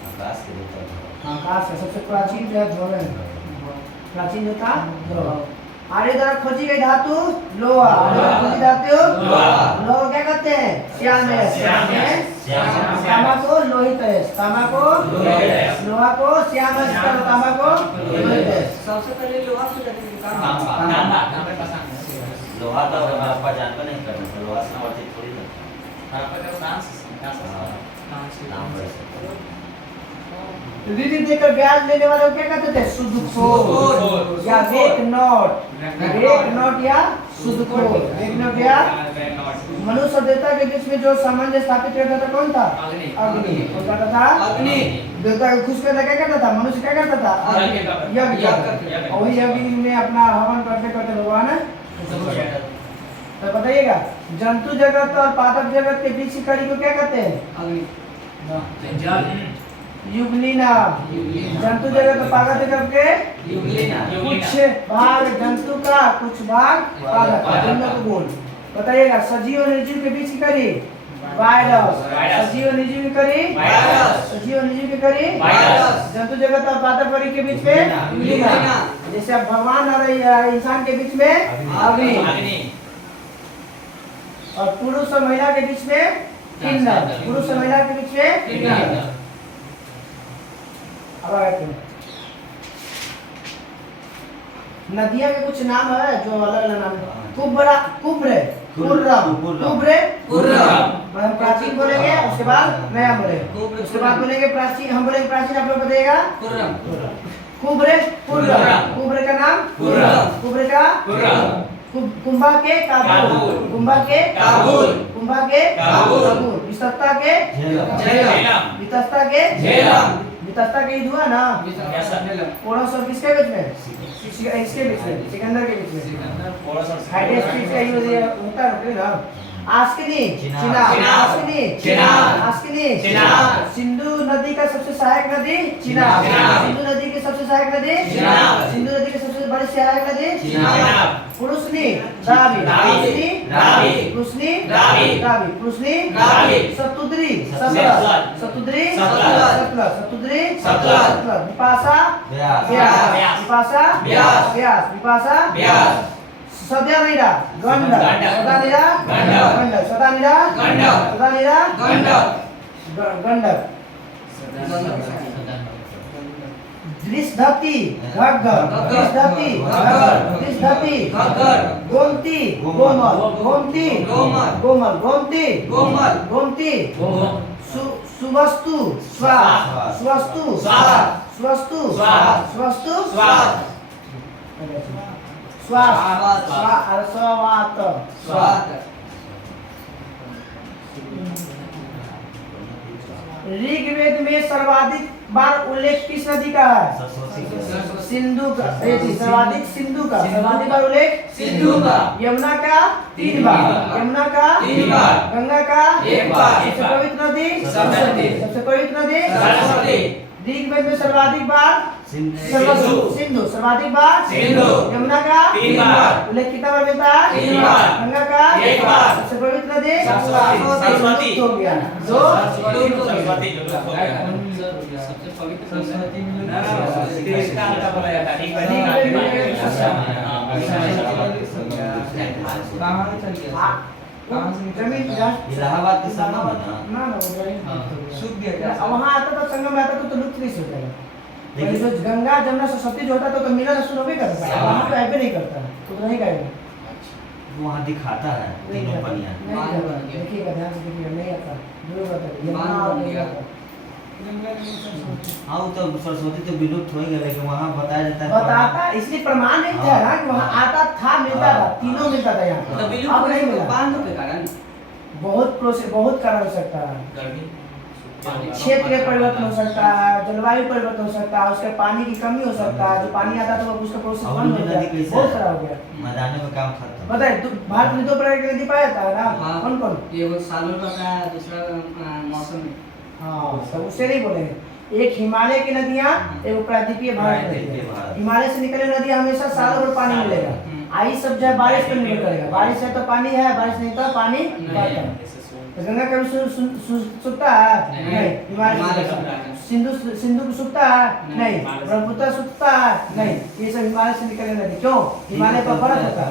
आकाश के देवता ध्रुव। हाँ, आकाश का सबसे प्राचीन जो है ध्रुव है। प्राचीन देवता ध्रुव। आर्य द्वारा खोजी गई धातु लोहा। आर्य द्वारा खोजी धातु लोहा। लोहा क्या कहते हैं? श्याम है। श्याम है। श्याम। तांबा को लोहित है। तांबा को लोहित है। लोहा को श्याम है। तांबा को लोहित है। सबसे पहले लोहा को जाते हैं तांबा। लोहा तो हड़प्पा जानवर नहीं करना था, लोहा से वर्जित थोड़ी ना ऋण देकर ब्याज लेने वाले को क्या कहते थे? सूदखोर या बैंक नोट या सूदखोर। बैंक नोट या मनुष्य और देवता के बीच में जो सामंजस्य स्थापित करता था कौन था? अग्नि। अग्नि। कौन करता था? अग्नि। देवता को खुश करता क्या करता था? मनुष्य क्या करता था? यज्ञ करता। और वही यज्ञ में अपना हवन करते करते भगवान तो बताइएगा, जंतु जगत और पादप जगत के बीच की कड़ी को क्या कहते हैं? अग्नि। युगलीना। जंतु जगत और पादप जगत के कुछ भाग जंतु का, कुछ भाग पादप का, दोनों को गुण बताइएगा। सजीव और निर्जीव के बीच की कड़ी वायरस। सजीव और निर्जीव की कड़ी वायरस। सजीव और निर्जीव की कड़ी वायरस। जंतु जगत और पादप कड़ी के बीच में युगलीना। जैसे अब भगवान और इंसान के बीच में अग्नि। और पुरुष और महिला के बीच में किन्नर। पुरुष और महिला के बीच में किन्नर। अब आगे हैं। नदियां के कुछ नाम है जो अलग अलग नाम है। कुब्रा, कुब्र, कुर्रम, कुब्र, कुर्रम। हम प्राचीन बोलेंगे, उसके बाद नया बोलेंगे, उसके बाद बोलेंगे प्राचीन। हम बोलेंगे प्राचीन, आप लोग बताइएगा कुब्र, कुर्रम। कुब्र का नाम कुब्र का कुंभा के काबुल। कुंभा के काबुल। कुंभा के काबुल। विस्तस्ता के झेलम। वितस्ता के झेलम। वितस्ता के युद्ध हुआ ना 1600 किसके बीच में? इसके बीच में, सिकंदर के बीच में। हाइडेस्ट पीस का युद्ध होता है ना। आस्किनी, चिनाब। आस्किनी, चिनाब। आस्किनी, चिनाब। सिंधु नदी का सबसे सहायक नदी चिनाब। चिनाब। सिंधु नदी की सबसे सहायक नदी चिनाब। सिंधु नदी की सबसे बड़ी सहायक नदी चिनाब। पुरुषनी, रावी। रावी। पुरुषनी, रावी। पुरुषनी, रावी। रावी। पुरुषनी, रावी। सतुद्री, सतलज। सतुद्री, सतलज। सतलज। सतुद्री, सतलज। विपाशा, व्यास। व्यास। विपाशा, व्यास। व्यास। विपाशा, व्यास। सदानीरा, गंडक। गंडक। सदानीरा, गंडक। गंडक। सदानीरा, गंडक। सदानीरा, गंडक। दृष्टधति, घग्गर। दृष्टधति, घग्गर। दृष्टधति, घग्गर। गोमती, गोमल। गोमती, गोमल। गोमल। गोमती, गोमल। गोमती, सुवस्तु, स्वाद। सुवस्तु, स्वाद। सुवस्तु, स्वाद। सुवस्तु, स्वाद। स्वाद। स्वाद। स्वाद। ऋग्वेद में सर्वाधिक बार उल्लेख किस नदी का है? सरस्वती। सिंधु का। सर्वाधिक सिंधु का। सर्वाधिक बार उल्लेख सिंधु का। यमुना का 3 बार। यमुना का 3 बार। गंगा का 1 बार। सबसे पवित्र नदी सरस्वती। सबसे पवित्र नदी सरस्वती। ऋग्वेद में सर्वाधिक बार सिंधु। सिंधु। सर्वाधिक बार सिंधु। यमुना का 3 बार। उल्लेख कितना बार मिलता है? 3 बार। गंगा का 1 बार। सबसे पवित्र नदी सरस्वती। हो गया दो। सबसे पवित्र जमीन इलाहाबाद के संगम है ना? ना वो सूख गया। वहाँ आता तो संगम में आता तो लुप्त नहीं हो जाएगा। लेकिन जो गंगा जमुना सरस्वती जो होता तो मिलन शुरू भी करता है, वहाँ पे ऐसे नहीं करता तो नहीं करेगा। वहाँ दिखाता है तीनों पनिया। नहीं करता। देखिएगा ध्यान से देखिएगा, नहीं आता जरूर बताइए यमुना और नहीं आता। हाँ वो तो सरस्वती तो विलुप्त हो ही गया, लेकिन वहाँ बताया जाता है। बताता इसलिए प्रमाण नहीं था ना कि वहाँ आता था, मिलता था, तीनों मिलता था यहाँ तो पे। बिल्लू अब नहीं मिला। बांध के कारण बहुत प्रोसेस, बहुत कारण हो सकता है। गर्मी क्षेत्र के परिवर्तन हो सकता है, जलवायु परिवर्तन हो सकता है, उसके पानी की कमी हो सकता है, जो पानी आता था वो उसका प्रोसेस और बंद हो नदी गया, कैसे बहुत है? सारा हो गया। मैदान में काम खत्म। बताए भारत में 2 प्रकार की नदी पाया जाता है ना? हाँ। कौन कौन? ये सालों का है, दूसरा मौसम में। हाँ, तो उससे नहीं बोलेंगे। एक हिमालय की नदियाँ, एक प्रायद्वीपीय भारत की प्रायद्वीपीय नदियाँ। भारत। हिमालय से निकले नदी हमेशा सालों भर पानी मिलेगा। आई सब जो है बारिश पर निर्भर करेगा। बारिश है तो पानी है, बारिश नहीं तो पानी बहता है। तो गंगा कभी सूखता है? नहीं। हिमालय सिंधु को सूखता है? नहीं। ब्रह्मपुत्र सूखता है? नहीं। ये सब हिमालय से निकले नदी। क्यों? हिमालय पर बर्फ होता है,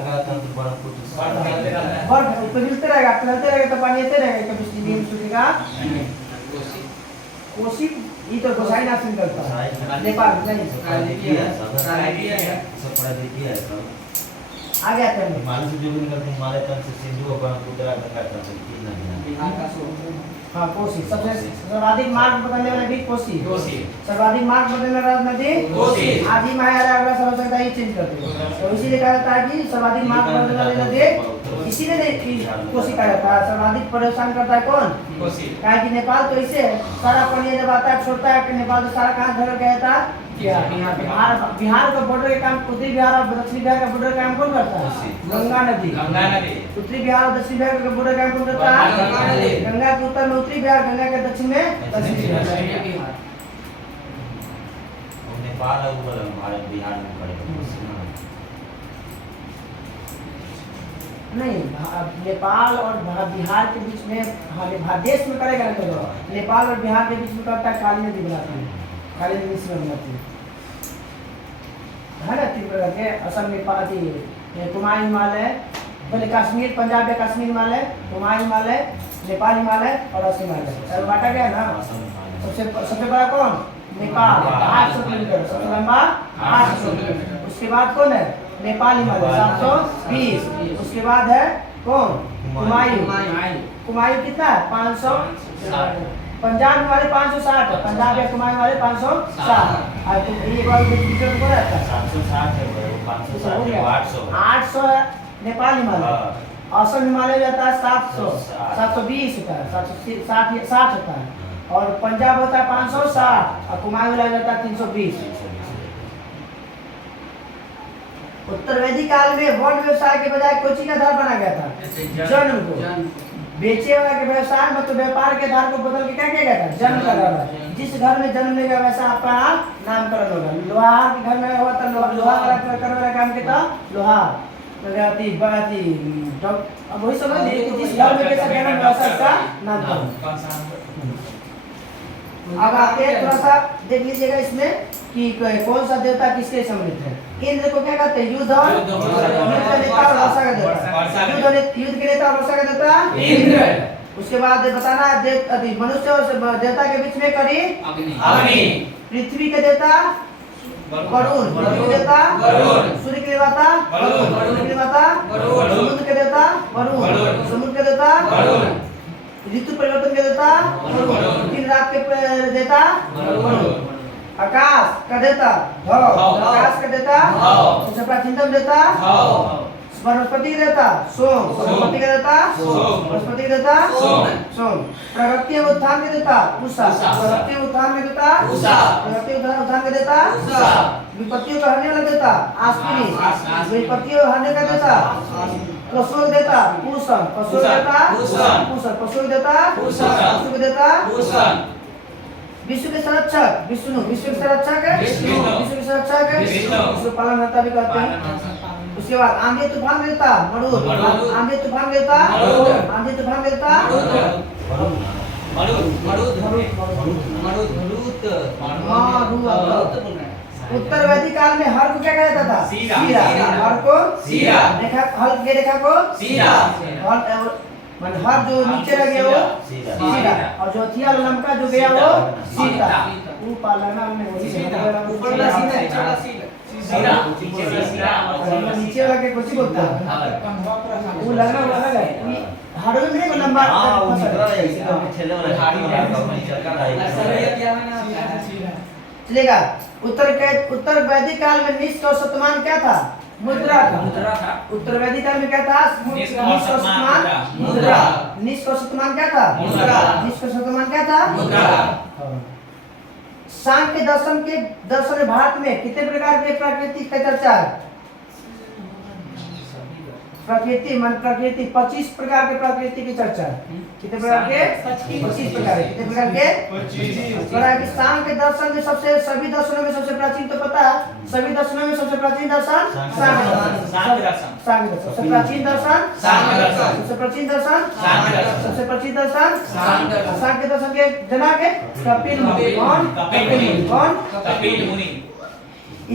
बर्फ पिघलते रहेगा, पिघलते रहेगा तो पानी आते रहेगा, कभी नहीं सूखेगा। कोसी ये तो गोसाईनाथ से निकलता है, नेपाल नहीं। आ गया था हिमालय से जो भी निकलते हैं, हिमालय तल से सिंधु और ब्रह्मपुत्र गंगा तल तीन नदियां। बिहार का सोच हाँ कोसी सबसे सर्वाधिक मार्ग बदलने वाला नदी कोसी। कोसी। सर्वाधिक मार्ग बदलने वाला नदी कोसी। आज ही महाराज अगला सब हो सकता है ये चेंज कर दे। तो इसीलिए कहा जाता है कि सर्वाधिक मार्ग बदलने वाली नदी इसीलिए कोसी कहा जाता है। सर्वाधिक परेशान करता है कौन? कोसी। कहा कि नेपाल तो इसे सारा पानी जब आता है छोड़ता है कि नेपाल तो सारा कहाँ घर गया था? बिहार का बॉर्डर का काम उत्तरी बिहार और दक्षिणी बिहार का बॉर्डर का काम कौन करता है? गंगा नदी। गंगा नदी। उत्तरी बिहार और दक्षिणी बिहार का बॉर्डर का काम कौन करता है? गंगा नदी। गंगा के उत्तर में उत्तरी बिहार, गंगा के दक्षिण में दक्षिणी बिहार। और नेपाल और भारत बिहार में पड़ेगा। नहीं नेपाल और बिहार के बीच में हाँ देश में करेगा ना तो नेपाल और बिहार के बीच में करता है काली नदी बनाती है, काली नदी से बनाती है ना। त्रिपुरा के असम नेपाल कुमाऊं हिमालय, पहले कश्मीर पंजाब या कश्मीर हिमालय, कुमाऊं हिमालय, नेपाल हिमालय और असम हिमालय बांटा गया ना। सबसे बड़ा कौन? नेपाल 800 किलोमीटर, सबसे लंबा 800 किलोमीटर। उसके बाद कौन है? नेपाल हिमालय 720। उसके बाद है कौन? कुमाऊं। कुमाऊं कितना है? 500। पंजाब हिमालय 560 है, पंजाब या कुमाऊं हिमालय 560। और तो ये बात डिफरेंस हो रहता है 760 है वो 560 है 800 800 नेपाल हिमालय। असम हिमालय जाता है 700 720 होता है, 760 होता है। और पंजाब होता है 560 और कुमाऊं हिमालय जाता है 320। उत्तर वैदिक काल में वर्ण व्यवसाय के बजाय कोची का आधार बना गया था? जन्म को। बेचे वाला के व्यवसाय मतलब व्यापार के आधार को बदल के क्या किया गया था? जन्म का आधार। जिस घर में जन्म लेगा वैसा आपका नामकरण होगा। लोहार के घर में हुआ था लोहा करने वाला काम किया था लोहार। अब वही समझ लीजिए कि जिस घर में कैसा जन्म वैसा इसका नामकरण। अब आते हैं थोड़ा सा देख लीजिएगा इसमें कि कौन सा देवता किसके सम्मिलित है। इंद्र को क्या कहते हैं? युद्ध और नेता और वर्षा का देवता। युद्ध के नेता और वर्षा का देवता इंद्र। उसके बाद बताना है मनुष्य और देवता के बीच में करी अग्नि। पृथ्वी के देवता वरुण, पृथ्वी के देवता वरुण। सूर्य के देवता वरुण, सूर्य के देवता वरुण। समुद्र के देवता वरुण, समुद्र के देवता वरुण। ऋतु परिवर्तन के देवता वरुण, दिन रात के देवता वरुण। आकाश का देवता ध्रुव, आकाश का देवता सबसे प्राचीनतम देवता बृहस्पति का देवता सोम, बृहस्पति का देवता बृहस्पति का देवता सोम। प्रगति और उत्थान के देवता उषा, प्रगति और उत्थान के देवता उषा, प्रगति और उत्थान के देवता उषा। विपत्तियों को हरने वाला देवता आश्विनी, विपत्तियों को हरने का देवता पशु देवता पूषण, पशु देवता पूषण, पशु देवता पशु के देवता। विश्व के संरक्षक विष्णु, विश्व के संरक्षक विष्णु, विश्व के संरक्षक विष्णु पालनकर्ता भी कहते हैं। उसके बाद आंधी तूफान देवता मरुद, आंधी तूफान देवता आंधी तूफान देवता उत्तर वैदिक काल में हर को क्या कहा जाता था? सीरा। हर को सीरा, रेखा हल के रेखा को सीरा। मतलब हर जो नीचे रह गया वो सीधा और जो थिया लंका जो गया वो सीधा। वो पालना में वही ऊपर वाला सीधा है, छोटा सीधा नीचे वाला के कुछ बोलता है वो लगना अलग है। हर में नहीं लंबा चलेगा। उत्तर वैदिक काल में निष्ठ और शतमान क्या था? मुद्रा था। उत्तर वैदिक काल में क्या था? निष्ठ और शतमान मुद्रा। निष्ठ और शतमान क्या था? मुद्रा। निष्ठ और शतमान क्या था? मुद्रा। सांख्य दर्शन भारत में कितने प्रकार के प्राकृतिक का चर्चा है? प्रकृति मन प्रकृति 25 प्रकार के प्रकृति की चर्चा है। कितने प्रकार के? 25 प्रकार के। कितने प्रकार के? 25 प्रकार के। सांख्य दर्शन में सबसे सभी दर्शनों में सबसे प्राचीन तो पता है, सभी दर्शनों में सबसे प्राचीन दर्शन सांख्य दर्शन। सबसे प्राचीन दर्शन सांख्य दर्शन। सबसे प्राचीन दर्शन सांख्य दर्शन। सबसे प्राचीन दर्शन सांख्य दर्शन। सांख्य दर्शन के जनक है कपिल मुनि। कौन? कपिल मुनि। कौन? कपिल मुनि।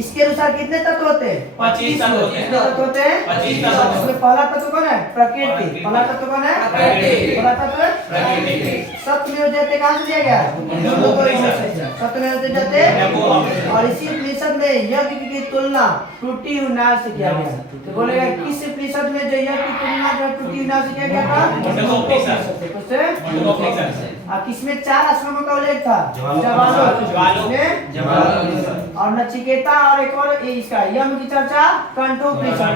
इसके अनुसार कितने तत्व होते हैं? 25 तत्व होते हैं। कितने तत्व होते हैं? 25 तत्व। इसमें पहला तत्व कौन है? प्रकृति। पहला तत्व कौन है? प्रकृति। पहला तत्व प्रकृति। सत्यमेव जयते कहाँ से दिया गया? सत्यमेव जयते। और इसी उपनिषद में यज्ञ की तुलना टूटी हुई नार से किया गया। तो बोलेगा किस उपनिषद में जो यज्ञ की तुलना जो टूटी हुई नार से किया गया था? मुंडकोपनिषद। किससे? किसमें 4 आश्रमों का उल्लेख था? ज्वालोक। ज्वालोक और नचिकेता और एक और इसका यम की चर्चा कंठोपनिषद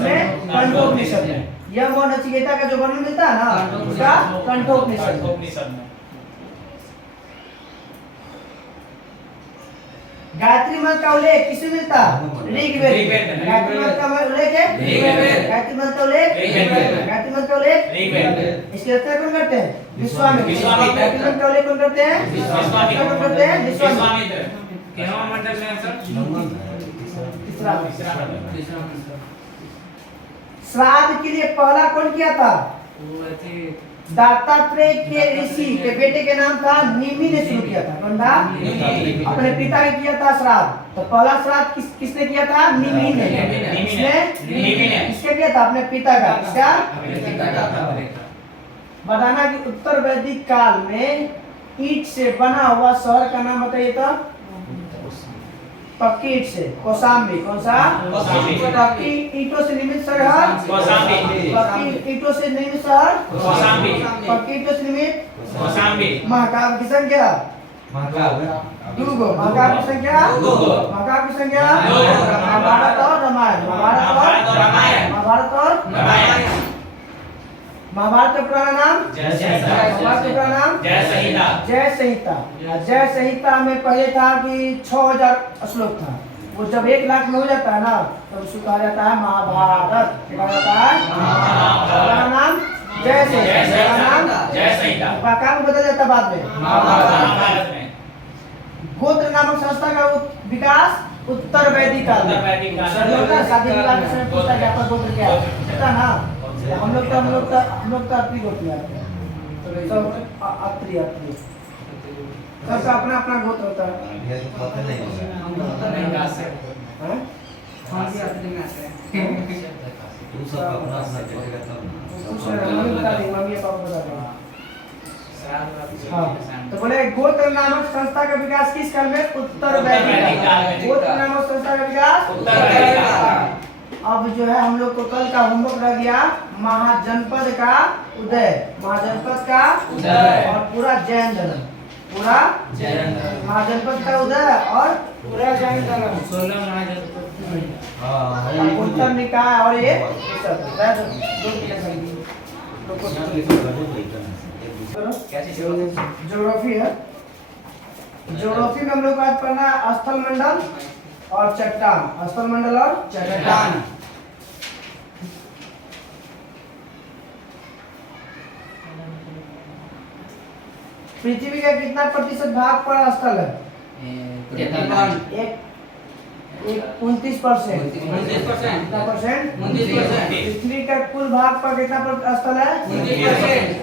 में। कंठोपनिषद में यम और नचिकेता का जो वर्णन मिलता है ना उसका कंठोपनिषद में। गायत्री मंत्र का उल्लेख किसमें मिलता है? ऋग्वेद में। गायत्री मंत्र का उल्लेख है ऋग्वेद। गायत्री मंत्र का उल्लेख ऋग्वेद। गायत्री मंत्र का उल्लेख ऋग्वेद। इसकी रचना कौन करते हैं? विश्वामित्र। विश्वामित्र। गायत्री मंत्र का उल्लेख कौन करते हैं? विश्वामित्र। कौन करते हैं? विश्वामित्र। विश्वामित्र। कितवा मंडल में सर? तीसरा श्राद्ध के लिए पहला कौन किया था? दत्तात्रेय के ऋषि के बेटे के नाम था निमि ने शुरू किया था। कौन था? अपने पिता ने किया था श्राद्ध। तो पहला श्राद्ध किसने किया था? निमि ने। किसने? किसके किया था? अपने पिता का। किसका? बताना कि उत्तर वैदिक काल में ईंट से बना हुआ शहर का नाम बताइए तो। पक्की ईंट से कौशाम्बी। कौन सा? कौशाम्बी। पक्की ईंटों से निर्मित शहर कौशाम्बी। पक्की ईंटों से निर्मित शहर कौशाम्बी। पक्की ईंटों से निर्मित कौशाम्बी। महाकाव्य की संख्या दूगो। महाकाव्य की संख्या दूगो। महाकाव्य की संख्या दूगो। महाभारत और रामायण। महाभारत और रामायण। महाभारत और रामायण। महाभारत का पुराना नाम? जय संहिता। महाभारत का पुराना नाम? जय संहिता। जय संहिता। जय संहिता में पहले था कि 6000 श्लोक था। वो जब 1 लाख में हो जाता है ना तब उसको कहा जाता है महाभारत। क्या कहा जाता है? पुराना नाम जय संहिता। नाम जय संहिता। वाक्यांश बदल जाता है बाद में। महाभारत में। गोत्र नामक संस्था का विकास उत्तर वैदिक काल में। उत्तर वैदिक काल में। शादी विवाह के समय पूछता है कि आपका गोत्र क्या है? पता ना हम लोग तो अत्री गोत्र आते हैं। तो अत्री सबका अपना अपना गोत्र होता है। हैं? मम्मी बता देंगे, मम्मी पापा बता देंगे। हाँ, तो बोले गोत्र नामक संस्था का विकास किस काल में? उत्तर वैदिक काल में। गोत्र नामक संस्था का विकास उत्तर वैदिक काल। अब जो है हम लोग को कल का होमवर्क रह गया महाजनपद का उदय। महाजनपद का उदय और पूरा जैन धर्म। पूरा महाजनपद का उदय और पूरा जैन धर्म। 16 महाजनपद। उत्तर निकाय और ये सब ज्योग्राफी है। ज्योग्राफी में हम लोग आज पढ़ना स्थल मंडल और चट्टान। स्थल मंडल और चट्टान। पृथ्वी का कितना प्रतिशत भाग पर स्थल है? 29%। कितना परसेंट? 29%। पृथ्वी का कुल भाग पर कितना स्थल है?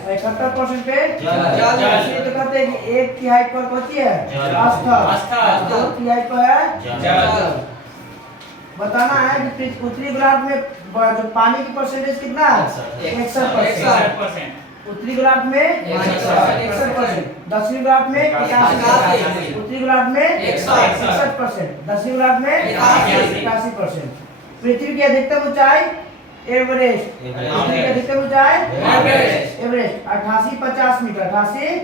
71% पे इसलिए तो कहते हैं कि 1/3 पर होती है स्थल, 2/3 पर है। बताना है कि उत्तरी गोलार्ध में जो पानी की परसेंटेज कितना है? 61%। उत्तरी गोलार्ध में 61%। दक्षिणी गोलार्ध में 81%। उत्तरी गोलार्ध में 61%। दक्षिणी गोलार्ध में 81%। पृथ्वी की अधिकतम ऊंचाई एवरेस्ट। पृथ्वी की अधिकतम ऊंचाई एवरेस्ट 8850 मीटर।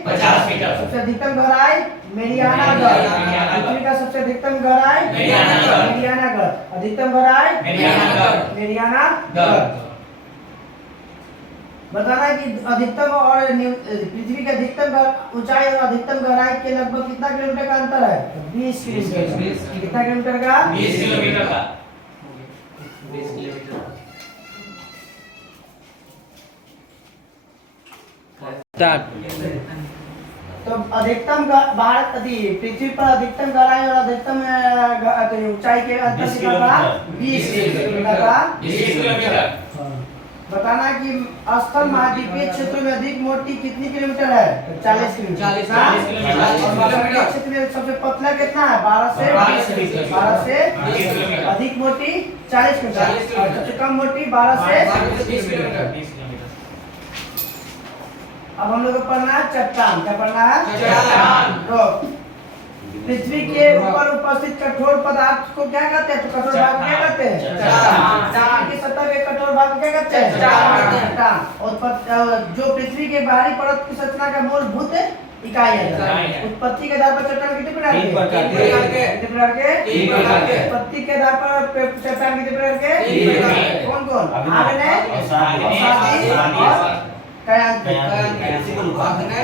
50 मीटर। सबसे अधिकतम गहराई मेरियाना गढ़। पृथ्वी का सबसे अधिकतम गहराई मेरियाना गढ़। अधिकतम गहराई मेरियाना गढ़। बताना है कि अधिकतम और पृथ्वी के अधिकतम ऊंचाई और अधिकतम गहराई के लगभग कितना किलोमीटर का अंतर है? 20 किलोमीटर। कितना किलोमीटर का? 20 किलोमीटर का। तो अधिकतम भारत पृथ्वी पर अधिकतम गहराई और अधिकतम ऊंचाई के अंतर 20 कितना था? किलोमीटर। 20 किलोमीटर था। 20 किलोमीटर। बताना कि स्थल महाद्वीपीय क्षेत्र में अधिक मोटी कितनी किलोमीटर है? 40 किलोमीटर। 40 किलोमीटर। और महासागरीय क्षेत्र में सबसे पतला कितना है? 12 से 12 से 20 किलोमीटर। 12 से 20 किलोमीटर। अधिक मोटी 40 किलोमीटर 40 किलोमीटर। और सबसे कम मोटी 12 से 20 किलोमीटर। अब हम लोग को पढ़ना है चट्टान। क्या पढ़ना है? चट्टान। रॉक। पृथ्वी के ऊपर उपस्थित कठोर पदार्थ को क्या कहते हैं? तो कठोर भाग को क्या कहते हैं? चट्टान। चट्टान की सतह के कठोर भाग को क्या कहते हैं? चट्टान। चट्टान। और जो पृथ्वी के बाहरी परत की संरचना का मूलभूत इकाई है। इकाई है। उत्पत्ति के आधार पर चट्टान कितने प्रकार तीन प्रकार के? के। कितने प्रकार के? तीन प्रकार के। उत्पत्ति के आधार पर चट्टान कितने प्रकार के? तीन प्रकार के। कौन कौन? अग्नि, आग्नेय, अवसादी, अवसादी और कायांतिक। हाँ। आग्नेय,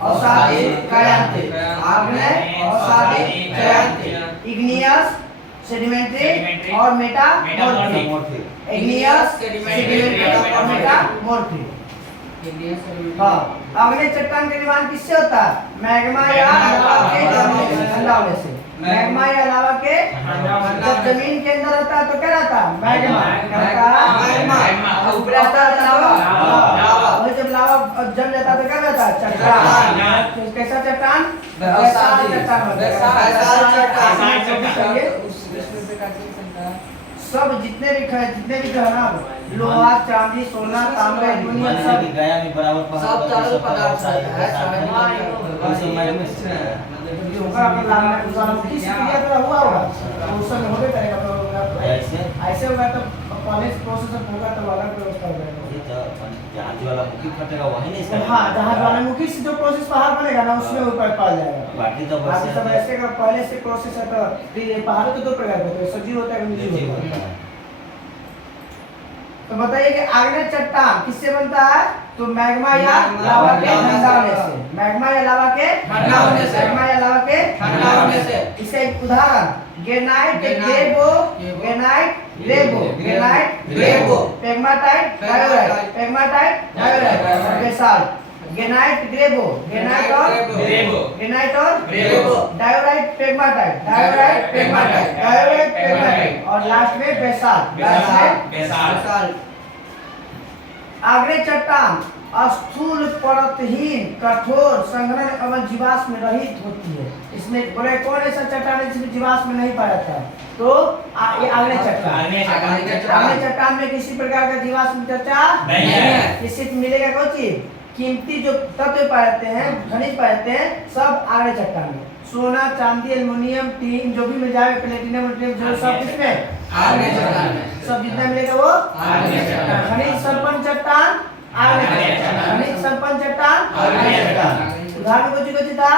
अवसादी, कायांतिक। आग्नेय, अवसादी, कायांतिक। इग्नियस, सेडिमेंट्री और मेटामॉर्फिक। इग्नियस, सेडिमेंट्री और मेटामॉर्फिक। हाँ। आग्नेय चट्टान का निर्माण किससे होता है? मैग्मा या लावा के जमने से, ठंडा होने से। मैग्मा या लावा के जब जमीन के अंदर होता है तो क्या रहता है? मैग्मा। क्या रहता है? मैग्मा। और ऊपर आता है लावा। लावा। और जब लावा जम जाता है तो क्या रहता है? चट्टान। तो कैसा चट्टान? वैसाल चट्टान बनता है। सब जितने भी है ना, लोहा, चांदी, सोना, तांबा, एल्युमिनियम सब गया में बराबर सब तरल पदार्थ है। होगा अपन लाना किस क्रिया पे हुआ होगा तो उस समय होबे करेगा तो ऐसे होगा तो कॉलेज प्रोसेस होगा तो अलग व्यवस्था हो जाएगा। जहाज वाला मुखी फटेगा वही नहीं इसका। हाँ, जहाज वाले मुखी से जो प्रोसेस बाहर बनेगा ना उसमें ऊपर पा जाएगा। बाकी तो बस बाकी सब ऐसे का पहले से प्रोसेस है तो फिर पहाड़ तो दो प्रकार के होते हैं, सजीव होता है निर्जीव होता है। तो बताइए कि आग्नेय चट्टान किससे बनता है? तो मैग्मा या लावा के ठंडा होने से। मैग्मा या लावा के ठंडा होने से। मैग्मा या लावा के ठंडा होने से। इसका एक उदाहरण ग्रेनाइट, ग्लेबो, ग्रेनाइट, ग्लेबो, ग्रेनाइट, ग्लेबो, pegmatite, diorite, pegmatite, diorite, basalt. Granite, ग्लेबो, ग्रेनाइट और ग्लेबो, ग्रेनाइट और ग्लेबो, diorite, pegmatite, diorite, pegmatite, diorite, pegmatite और लास्ट में बेसाल्ट। लास्ट में बेसाल्ट। आग्नेय चट्टान स्थूल परतहीन कठोर संघनन एवं जीवाश्म रहित होती है। इसमें बोले कौन ऐसा चट्टान है जिसमें जीवाश्म नहीं पाया जाता है? तो ये आग्नेय चट्टान। आग्नेय चट्टान में किसी प्रकार का जीवाश्म चर्चा नहीं है। इससे मिलेगा कौन चीज? कीमती जो तत्व पाए जाते हैं, खनिज पाए जाते हैं, सब आग्नेय चट्टान में। सोना, चांदी, एल्युमिनियम, टीन जो भी मिल जाएगा, प्लेटिनम, जो सब किसमें? आग्नेय चट्टान में। सब जितना मिलेगा वो आग्नेय चट्टान। खनिज संपन्न चट्टान आग्नेय चट्टान। खनिज संपन्न चट्टान आग्नेय चट्टान। उदाहरण कुछ था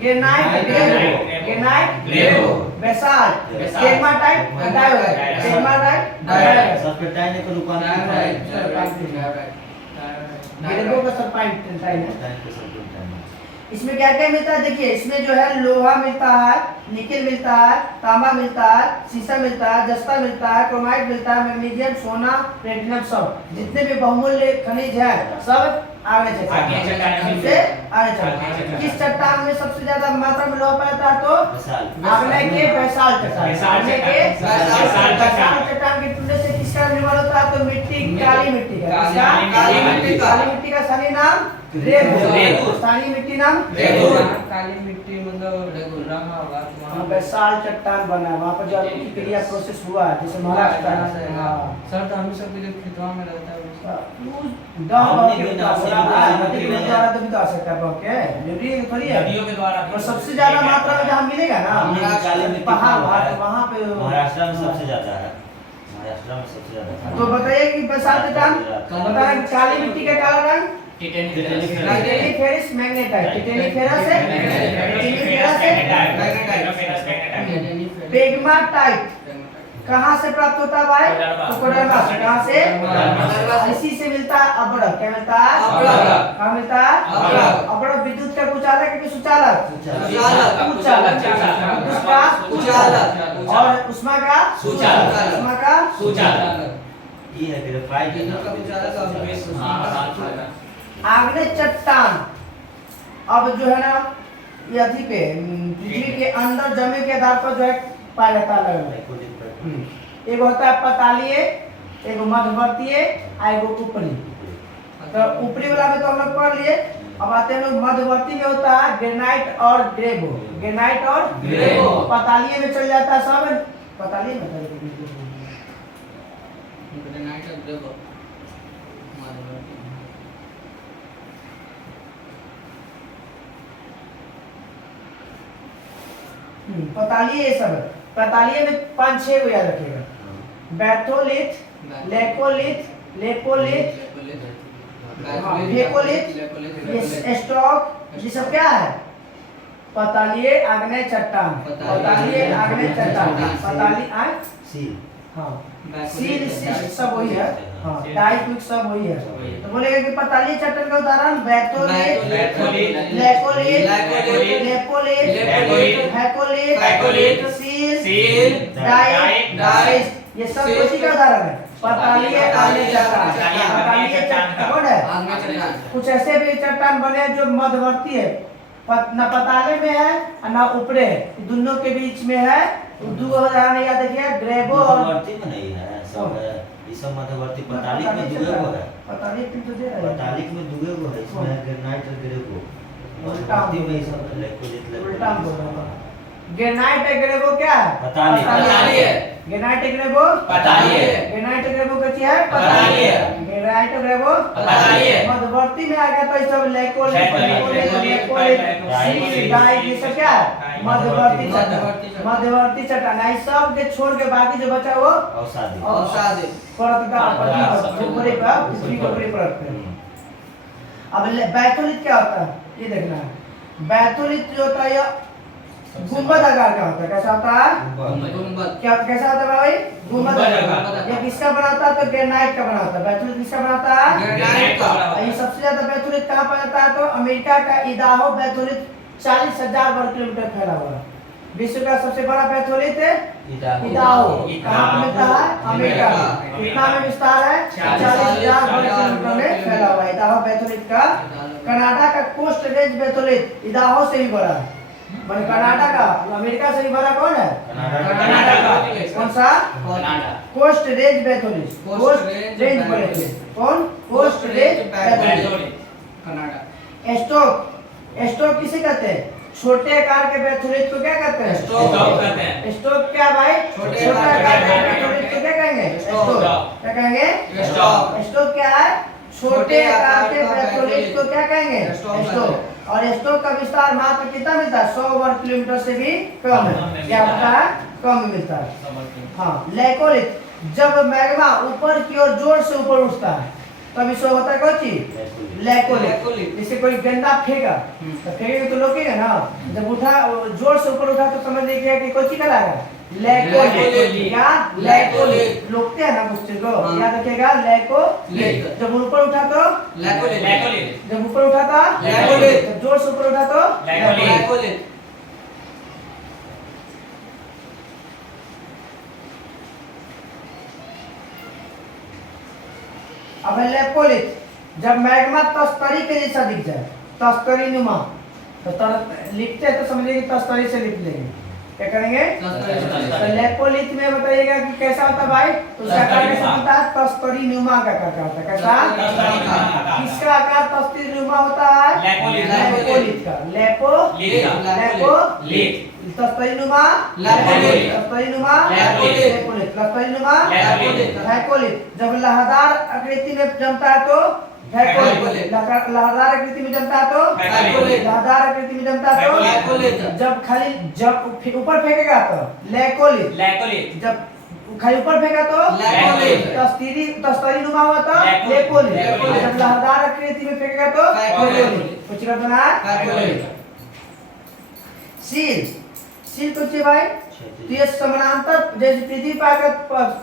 ग्रेनाइट, ग्लेबो, ग्रेनाइट, ग्लेबो, basalt, pegmatite, diorite, pegmatite, diorite. Serpentine को रूपांतरित ग्लेबो का सर्पेंटाइन है। सर्पेंटाइन। इसमें क्या क्या मिलता है? देखिए इसमें जो है लोहा मिलता है, निकेल मिलता है, तांबा मिलता है, शीशा मिलता है, जस्ता मिलता है, क्रोमाइट मिलता है, मैग्नीशियम, सोना, प्लेटिनम, सब जितने भी बहुमूल्य खनिज है सब आग्नेय चट्टान आग्नेय चट्टान में सबसे आग्नेय चट्टान। किस चट्टान में सबसे ज्यादा मात्रा में लोहा पाया जाता है? तो बेसाल्ट। आग्नेय के बेसाल्ट चट्टान। बेसाल्ट आग्नेय के बेसाल्ट बेसाल्ट चट्टान के टूटने से किसका निर्माण होता है? तो मिट्टी, काली मिट्टी का। किसका? काली मिट्टी का। काली मिट्टी का स्थानीय नाम रेगू। रेगू। स्थानीय मिट्टी नाम रेगू। काली मिट्टी मतलब रंग होगा तो वहाँ पे बेसाल्ट चट्टान बना है, वहाँ पर जो की क्रिया प्रोसेस हुआ है, जैसे महाराष्ट्र में। हाँ। सर तो हम सब के जो खेतवा में रहता है उसका हमने भी ना से तो भी तो आ सकता है ओके ड्यूटी थोड़ी है। नदियों के द्वारा और सबसे ज्यादा मात्रा में जहाँ मिलेगा ना हमने भी काली मिट्टी पहाड़ पाया है। वहाँ पे महाराष्ट्र में सबसे ज्यादा है। महाराष्ट्र में सबसे ज्यादा है। तो बताइए कि बेसाल्ट चट्टान बताया कि काली मिट्टी का काला रंग titaniferous magnetite. Titaniferous है, टिटेनी फेरस है। पेग्माटाइट कहाँ से प्राप्त होता है भाई? कोडरमा से। कहाँ से? इसी से मिलता है अबड़क। क्या मिलता है? अबड़क। कहाँ मिलता है? अबड़क विद्युत का कुचालक कि सुचालक? कुचालक। विद्युत का कुचालक। और उष्मा का सुचालक। उष्मा का सुचालक। ये है ग्रेफाइट इनका कुछ अलग अभ्यास आग्नेय चट्टान अब जो है ना ये अथी पे पृथ्वी के अंदर जमीन के आधार पर जो है पाया जाता है अलग अलग। एक होता है पतालीय, एक मध्यवर्तीय, एगो ऊपरी। तो ऊपरी वाला में तो हम लोग पढ़ लिए। अब आते हैं लोग मध्यवर्ती में होता है ग्रेनाइट और ग्रेवो। ग्रेनाइट और ग्रेवो। पतालीय में चल जाता है सब पतालीय में ग्रेनाइट और ग्रेवो पतालीय ये सब है। पतालीय में 5-6 को याद रखिएगा। बैथोलिथ, लेकोलिथ, लेपोलिथ, फेकोलिथ, ये स्टॉक, ये सब क्या है? पतालीय आग्नेय चट्टान। पतालीय आग्नेय चट्टान। पतालीय आय सील। हाँ सील सब वही है। हाँ डाइक्विक सब वही है। तो बोलेगा कि पतालीय चट्टान का उदाहरण batholith, laccolith, lopolith, phacolith, sill, dyke, ये सब उसी का उदाहरण है। पतालीय आग्नेय चट्टान। पतालीय चट्टान कौन है? कुछ ऐसे भी चट्टान बने हैं जो मध्यवर्ती है, न पताले में है और न ऊपरे है, दोनों के बीच में है। दो उदाहरण याद रखिए, ग्रेवो और मध्यवर्ती में नहीं है सब है। ये सब मध्यवर्ती पतालिक में दुगे को है। पतालिक में तो दे रहा है। पतालिक में दुगे को है। इसमें ग्रेनाइट और ग्रेवो। उल्टा मध्यवर्ती में ये सब लेकोलिथ उल्टा बोल रहा है। ग्रेनाइट और ग्रेवो क्या है? पतालिक। ग्रेनाइट और ग्रेवो ग्रेनाइट और ग्रेवो क्या है? ग्रेनाइट और ग्रेवो मध्यवर्ती में आ गया तो ये सब लेकोलिथ, सील, डाइक, ये सब क्या है? मध्यवर्ती चट्टान। मध्यवर्ती चट्टान है। सब के छोड़ के बाकी जो बचा वो औषधि। परत का ऊपरी का पृथ्वी के ऊपरी परत पे। अब बैथोलिथ क्या होता है ये देखना है। बैथोलिथ जो होता है ये गुंबद आकार का होता है। कैसा होता है? क्या कैसा होता है भाई? गुंबद आकार। ये किसका बना होता है? तो ग्रेनाइट का बना होता है। बैथोलिथ किसका बना होता है? ग्रेनाइट का। ये सबसे ज्यादा बैथोलिथ कहाँ पाया जाता है? तो अमेरिका का इदाहो बैथोलिथ 40,000 वर्ग किलोमीटर फैला हुआ है। विश्व का सबसे बड़ा बैथोलिथ है इदाहो। कहाँ पे मिलता है? अमेरिका में। कितना में विस्तार है? 40,000 वर्ग किलोमीटर में फैला हुआ है इदाहो बैथोलिथ का। कनाडा का कोस्ट रेंज बैथोलिथ इदाहो से भी बड़ा है। माने कनाडा का अमेरिका से भी बड़ा कौन है? कनाडा का। कौन सा? Coast range batholith. Coast range batholith. कौन? Coast range batholith. Canada. Stock. Stock किसे कहते हैं? छोटे आकार के बैथोलिथ को क्या कहते हैं? स्टोक क्या भाई? छोटे आकार के बैथोलिथ को क्या कहेंगे? स्टोक। क्या कहेंगे? स्टोक क्या है? छोटे आकार के बैथोलिथ को क्या कहेंगे? स्टोक। और स्टोक का विस्तार मात्र कितना मिलता है? 100 वर्ग किलोमीटर से भी कम है। क्या होता है? कम मिलता है। हाँ लेकोलिथ। जब मैग्मा ऊपर की ओर जोर से ऊपर उठता है तब इसको होता है कौन चीज? लेकोलिथ। जैसे कोई गंदा फेंका तो फेंकेंगे तो लोकेगा ना। जब उठा जोर से ऊपर उठा तो समझ लीजिए कि कोई चीज कराएगा लेकोलिथ। क्या? लेकोलिथ। लोकते हैं ना कुछ चीज को याद रखिएगा। लेकोलिथ। जब ऊपर उठा तो लेकोलिथ। जब ऊपर उठा था लेकोलिथ। जब जोर से ऊपर उठा तो लेकोलिथ। अब लेपोलिथ जब मैग्मा तस्तरी के जैसा दिख जाए, तस्तरी नुमा, तो लिखते हैं तो समझिए कि तस्तरी से लिख लेंगे। क्या करेंगे? तो लेपोलिथ में बताइएगा कि कैसा होता है भाई? तो उसका आकार कैसा होता है? तस्तरी नुमा का आकार होता है। कैसा? किसका आकार तस्तरी नुमा होता है? लेपोलिथ का। लेपोलिथ। तस्तरी नुमा लेपोलिथ। तस्तरी नुमा लेपोलिथ। तस्तरी नुमा लेपोलिथ। फेकोलिथ। जब लहरदार आकृति में जमता है तो फेकोलिथ। लहरदार आकृति में जमता है तो फेकोलिथ। लहरदार आकृति में जमता है तो फेकोलिथ। जब खाली जब ऊपर फेंकेगा तो लेकोलिथ। जब खाली ऊपर फेंका तो लेकोलिथ। तस्तरी नुमा हुआ तो लेपोलिथ। लेपोलिथ। जब लहरदार आकृति में फेंकेगा तो फेकोलिथ। कुछ कर देना है। सील। सील कुछ है भाई? तो ये समानांतर जैसे पृथ्वी पर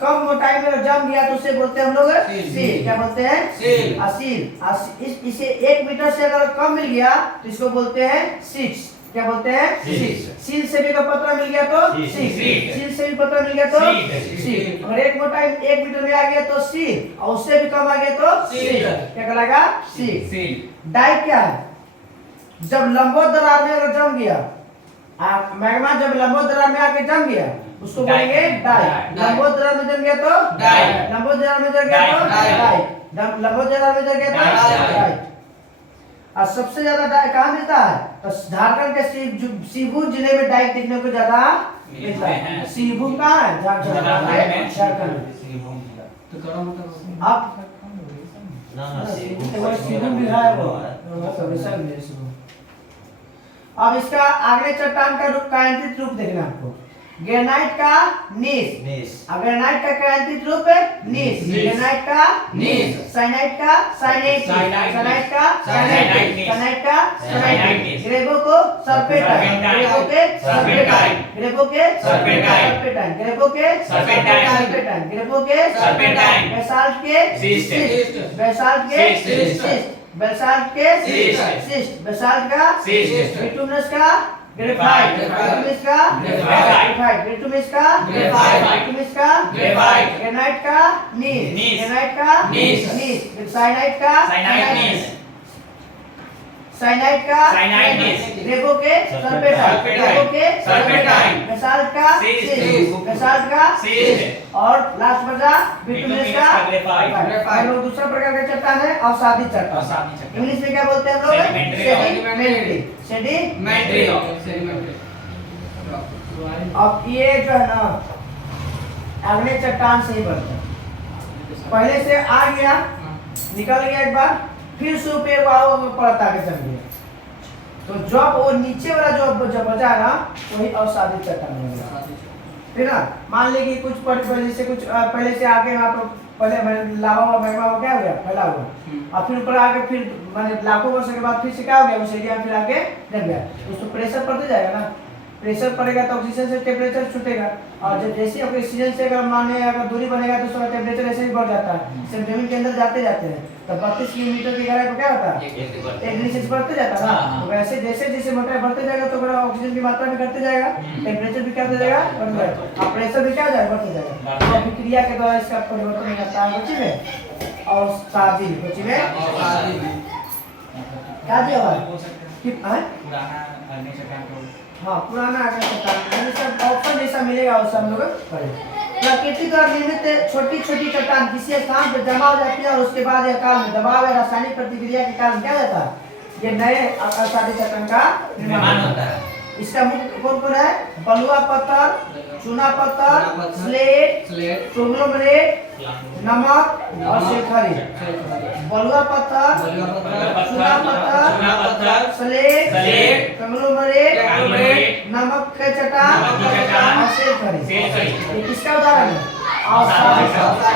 कम मोटाई में जम गया तो उसे बोलते हैं हम लोग सील। क्या बोलते हैं? सील। इसे 1 मीटर से अगर कम मिल गया तो इसको बोलते हैं 6। क्या बोलते हैं? शीश। सील से भी अगर पत्र मिल गया तो शीश। शीश। सील से भी पत्र मिल गया तो शीश। शीश। अगर एक मोटाई 1 मीटर में आ गया तो सील, और उससे भी कम आ गया तो सील। सील। क्या कहलाएगा? सील। सील। डाई क्या है? जब लंबवत दरार में अगर जम गया, मैग्मा जब लंबवत दरार में आके जम गया, उसको डाई। बोलेंगे डाई। डाई। लंबवत दरार में जम गया तो डाई। लंबवत दरार में जम गया तो डाई। डाई। लंबवत दरार में जम गया तो डाई। डाई। और सबसे ज्यादा डाई कहाँ मिलता है? तो झारखंड के शिवभूम जिले में डाई देखने को ज्यादा मिलता है। शिवभूम कहाँ है? झारखंड में। तो करो मतलब अब ना शिवभूम भी है वो। अब इसका अगले चट्टान का रूप, कायांत्रित रूप देखना आपको। ग्रेनाइट का नीस। अब ग्रेनाइट का कायांत्रित रूप है नीस। नीस। ग्रेनाइट का नीस। साइनाइट का साइनेट। साइनाइट। साइनाइट का साइनाइट। साइनाइट। साइनाइट का साइनाइट। साइनाइट। ग्रेबो को सर्पेटाइन। सर्पेटाइन। ग्रेबो के सर्पेटाइन। ग्रेबो के सर्पेटाइन। सर्पेटाइन। ग्रेबो के सर्पेटाइन। सर्पेटाइन। ग्रेबो के सर्पेटाइन। बेसाल्ट के सिस्ट। सिस्ट। बेसाल्ट के सिस्ट। सिस्ट। बेसाल्ट के सिस्ट। सिस्ट। बेसाल्ट का सिस्ट। बिटुमिनस का ग्रेफाइट। ग्रेफाइट। बिटुमिनस का ग्रेफाइट। बिटुमिनस का ग्रेफाइट। बिटुमिनस का ग्रेफाइट। ग्रेनाइट का नीस। नीस। ग्रेनाइट का नीस। नीस। साइनाइट का साइनाइट नीस। साइनाइट का साइनाइट नीस। ग्रेबो के सर्पेटाइन। ग्रेबो के सर्पेटाइन। बेसाल्ट का सिस्ट। सिस्ट। बेसाल्ट का सिस्ट। और लास्ट बचा बिटुमिनस का ग्रेफाइट। हम लोग दूसरा प्रकार का चट्टान है अवसादी चट्टान। अवसादी चट्टान। इंग्लिश में क्या बोलते हैं हम लोग? सेडिमेंट्री। सेडिमेंट्री। सेडिमेंट्री। अब ये जो है ना अगले चट्टान से ही बनता है। पहले से आ गया, निकल गया एक बार, फिर से ऊपर पड़ता के चल गया, तो जब वो नीचे वाला जो बचा ना वही अवसादी चट्टान बनेगा। फिर ना मान लीजिए कि कुछ पहले से कुछ पहले से आगे वहाँ पर पहले लावा हुआ मैग्मा क्या हो गया? फैला हुआ, और फिर ऊपर आके फिर माने लाखों वर्षों के बाद फिर से क्या हो गया? उस एरिया में फिर आगे जम गया, उसको प्रेशर पड़ते जाएगा ना, प्रेशर पड़ेगा तो ऑक्सीजन से टेम्परेचर छूटेगा, और जब जैसे ऑक्सीजन से अगर माने अगर दूरी बनेगा तो उसका टेम्परेचर ऐसे ही बढ़ जाता है। सिर्फ जमीन के अंदर जाते जाते हैं तो 32 किलोमीटर की गहराई पर क्या होता है? 1 डिग्री सेल्सियस बढ़ते जाता है ना। तो वैसे जैसे जैसे मोटाई बढ़ते जाएगा तो बड़ा ऑक्सीजन की मात्रा भी घटते जाएगा, टेम्परेचर भी क्या होता जाएगा? बढ़ते जाएगा, और प्रेशर भी क्या हो जाएगा? बढ़ते जाएगा। तो अभिक्रिया के द्वारा इसका परिवर्तन हो जाता है बच्चे में और शादी बच्चे में क्या दिया हुआ है? हाँ पुराना अगला चट्टान सब ऑप्शन जैसा मिलेगा वो सब लोग पढ़ेंगे। प्रकृति द्वारा निर्मित छोटी छोटी चट्टान किसी स्थान पर जमा हो जाती है और उसके बाद यह काल में दबाव या रासायनिक प्रतिक्रिया के कारण क्या जाता है? ये नए अवसादी चट्टान का निर्माण होता है। इसका मुख्य कौन कौन है? बलुआ पत्थर, चूना पत्थर, स्लेट, कंग्लोमरेट, नमक और सिलखरी। बलुआ पत्थर, चूना पत्थर, स्लेट, कंग्लोमरेट, नमक के चट्टान और सिलखरी। ये किसका उदाहरण है?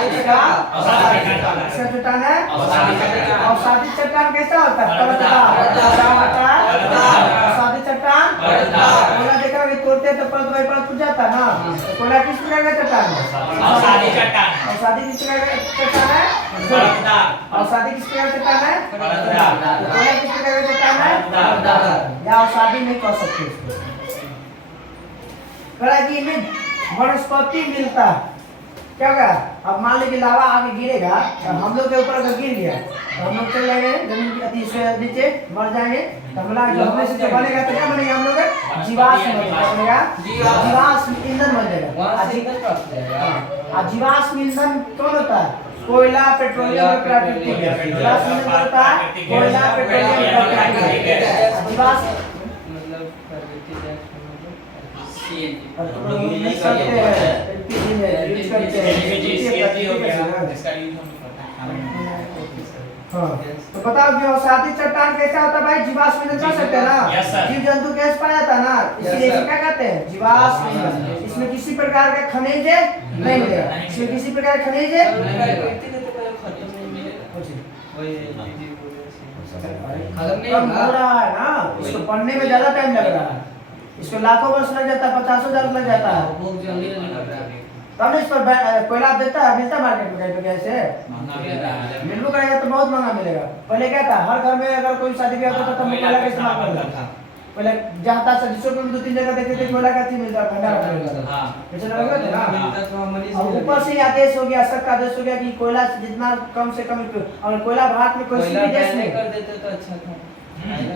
इसका चट्टान है। अवसादी चट्टान कैसा होता है? अवसादी चट्टान कोयला देखा कि तोड़ते हैं तो परत बाई परत टूट जाता है ना। तो कोयला किस प्रकार का चट्टान है? अवसादी चट्टान। अवसादी किस प्रकार का चट्टान है? अवसादी किस प्रकार का चट्टान है? कोयला किस प्रकार का चट्टान है? या अवसादी नहीं कह सकते इसको। में वनस्पति मिलता है क्या होगा? अब मान लीजिए लावा आगे गिरेगा, हम लोग के ऊपर अगर गिर गया तो हम लोग चले जाएंगे जमीन की अति से नीचे मर जाएंगे, तो हम लोग जो हमने से जो बनेगा तो क्या बनेगा? हम लोग जीवाश्म बनेगा, जीवाश्म ईंधन बन जाएगा। जीवाश्म ईंधन कौन होता है? कोयला, पेट्रोलियम और प्राकृतिक गैस। जीवाश्म ईंधन होता है कोयला, पेट्रोलियम और प्राकृतिक गैस। जीवाश्म तो बताओ कि अवसादी चट्टान कैसा होता है भाई? जीवाश्म ईंधन कह सकते हैं ना, जीव जंतु गैस पाया था ना, इसलिए क्या कहते हैं? जीवाश्म ईंधन। इसमें किसी प्रकार का खनिज नहीं मिलेगा, इसमें किसी प्रकार का खनिज कम हो रहा है ना, इसको पढ़ने में ज्यादा टाइम लग रहा है, इसको लाखों वर्ष लग जाता है, 50,000 लग जाता है। तब इस पर कोयला देता है, मिलता मार्केट में कहीं पे कैसे मिलबो करेगा तो बहुत महंगा मिलेगा। पहले क्या था? हर घर में अगर कोई शादी ब्याह होता था तो कोयला का इस्तेमाल करता था, पहले जाता सरसों में 2-3 जगह देखते थे कोयला का चीज मिलता ठंडा मिलता था। हाँ। ऐसा लगा था ना। मिलता तो हमारी और ऊपर से ही आदेश हो गया, सबका आदेश हो गया कि कोयला जितना कम से कम और कोयला भारत में किसी कोयला भी देश बैन में कर देते तो अच्छा था।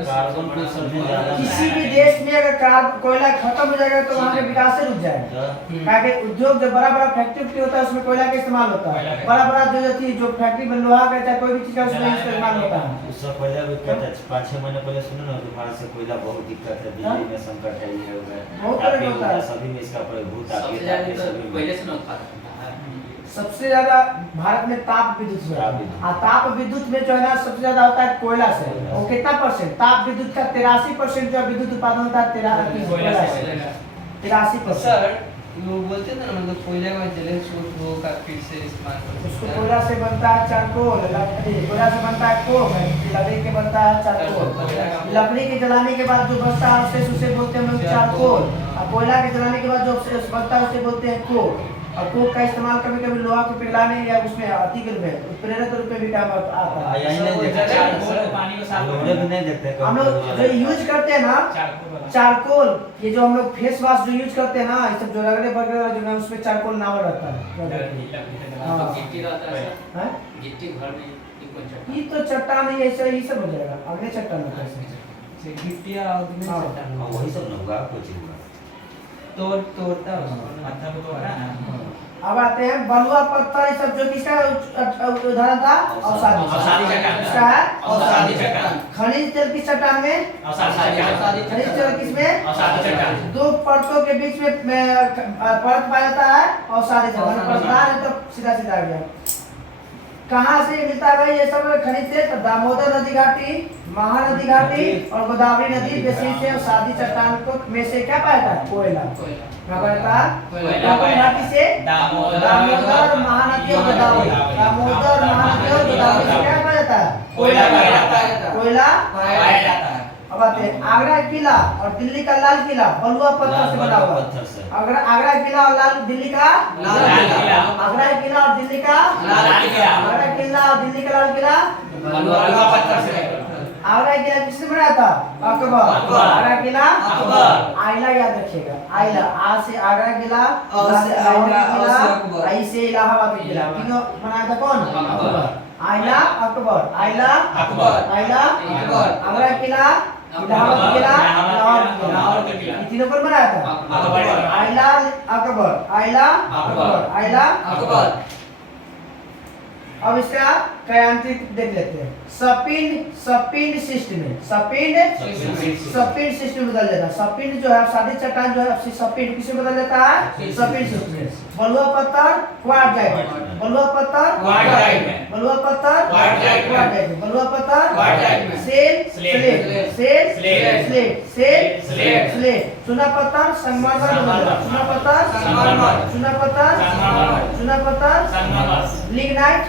कार्बन को सब में ज्यादा किसी भी देश में अगर कोयला खत्म हो जाएगा तो वहाँ का विकास से रुक जाएगा। क्योंकि उद्योग जो बड़ा बड़ा फैक्ट्री होता है उसमें कोयला का इस्तेमाल होता है। बड़ा बड़ा जो फैक्ट्री में लोहा का चाहे कोई भी चीज का उसमें इस्तेमाल होता है। उससे पहले भी कहता है 5-6 महीने पहले सुनो ना तुम्हारा से कोयला बहुत दिक्कत है, दिल्ली में संकट है, ये हो बहुत गया तरह का होता है। सभी में इसका प्रभुत्व सबसे आपके ज्यादा सभी तो में पहले से ना उत्पादन सबसे ज्यादा भारत में ताप विद्युत से ताप विद्युत। ताप विद्युत में जो है ना सबसे ज्यादा होता है कोयला से। कोयला और से। कितना परसेंट ताप विद्युत का 83% जो विद्युत उत्पादन होता है कोयला कोयला से। से। तो 83%। सर वो बोलते थे ना मतलब कोयले का जले सूट वो का फिर से इस्तेमाल कर उसको सकते हैं। कोयला से बनता है चारकोल, कोयला से बनता है कोक, लकड़ी के बनता है चारकोल। लकड़ी के जलाने के बाद जो बचता है उसे बोलते हैं हम लोग चारकोल। और कोयला के जलाने के बाद जो बनता है उसे बोलते हैं कोक। और कोक का इस्तेमाल कभी कभी लोहा को पिघलाने या उसमें अति के रूप में उत्प्रेरक रूप में भी काम आता है। यही नहीं देखते पानी को साफ लोग भी नहीं देखते हम लोग जो यूज करते हैं ना चारकोल, ये जो हम लोग फेस वॉश जो यूज करते हैं ना, ये सब जो रगड़े वगैरह जो है उसमें चारकोल नावल रहता है। तो गिट्टी रहता है हैं? गिट्टी घर में ये कौन चट्टान? ये तो चट्टान ही ऐसे ही सब हो जाएगा, अगले चट्टान होता है। से गिट्टियां आदमी हाँ। चट्टान वही सब ना होगा कुछ होगा तोड़ता है माथा को तो है ना। अब आते हैं बलुआ पत्थर, ये सब जो किसका उदाहरण था? अवसादी अवसादी चट्टान। किसका है? अवसादी चट्टान। खनिज तेल किस चट्टान में? खनिज तेल किसमें? अवसादी चट्टान। दो परतों के बीच में परत पाया जाता है अवसादी चट्टान। परतदार है तो सीधा सीधा आ गया। कहाँ से मिलता है भाई ये सब खनिज तेल? तो दामोदर नदी घाटी, महानदी घाटी और गोदावरी नदी बेसिन से अवसादी चट्टान को में से क्या पाया जाता है? कोयला। क्या पाया जाता है? दामोदर घाटी से दामोदर महानदी और गोदावरी, दामोदर महानदी और गोदावरी से क्या पाया जाता है? कोयला पाया जाता है। कोयला पाया जाता है। अब आते हैं आगरा किला और दिल्ली का लाल किला बलुआ पत्थर से बना हुआ है। आगरा किला और लाल दिल्ली का लाल किला। आगरा किला और दिल्ली का लाल किला। आगरा किला और दिल्ली का लाल किला बलुआ पत्थर से। आगरा किला किसने बनाया था? अकबर। अकबर। आगरा किला अकबर। आइला याद रखिएगा, आइला आ से आगरा किला, और से आइला, और से अकबर। आई से इलाहाबाद किला, तीनों बनाया था कौन? अकबर। आइला अकबर, आइला अकबर। आइला अकबर। आगरा किला, इलाहाबाद किला, लाहौर का किला। ये तीनों कौन बनाया था? अकबर। आइला अकबर, आइला अकबर। आइला अकबर। अब इसका क्रांतिक देख लेते हैं। सपिंड सिस्टम में सपिंड सिस्टम बदल जाता है। सपिंड जो है सादी चट्टान जो है सपिंड किसे बदल जाता है? सपिंड सिस्टम में। बलुआ पत्थर क्वार्टजाइट, बलुआ पत्थर क्वार्टजाइट में। बलुआ पत्थर क्वार्टजाइट में। क्वार्टजाइट में। बलुआ पत्थर क्वार्टजाइट में। Shale slate. Shale slate. Slate shale slate. Slate. चुना पत्थर संगमरमर संगमरमर। चुना पत्थर संगमरमर। चुना पत्थर संगमरमर। चुना पत्थर संगमरमर। लिग्नाइट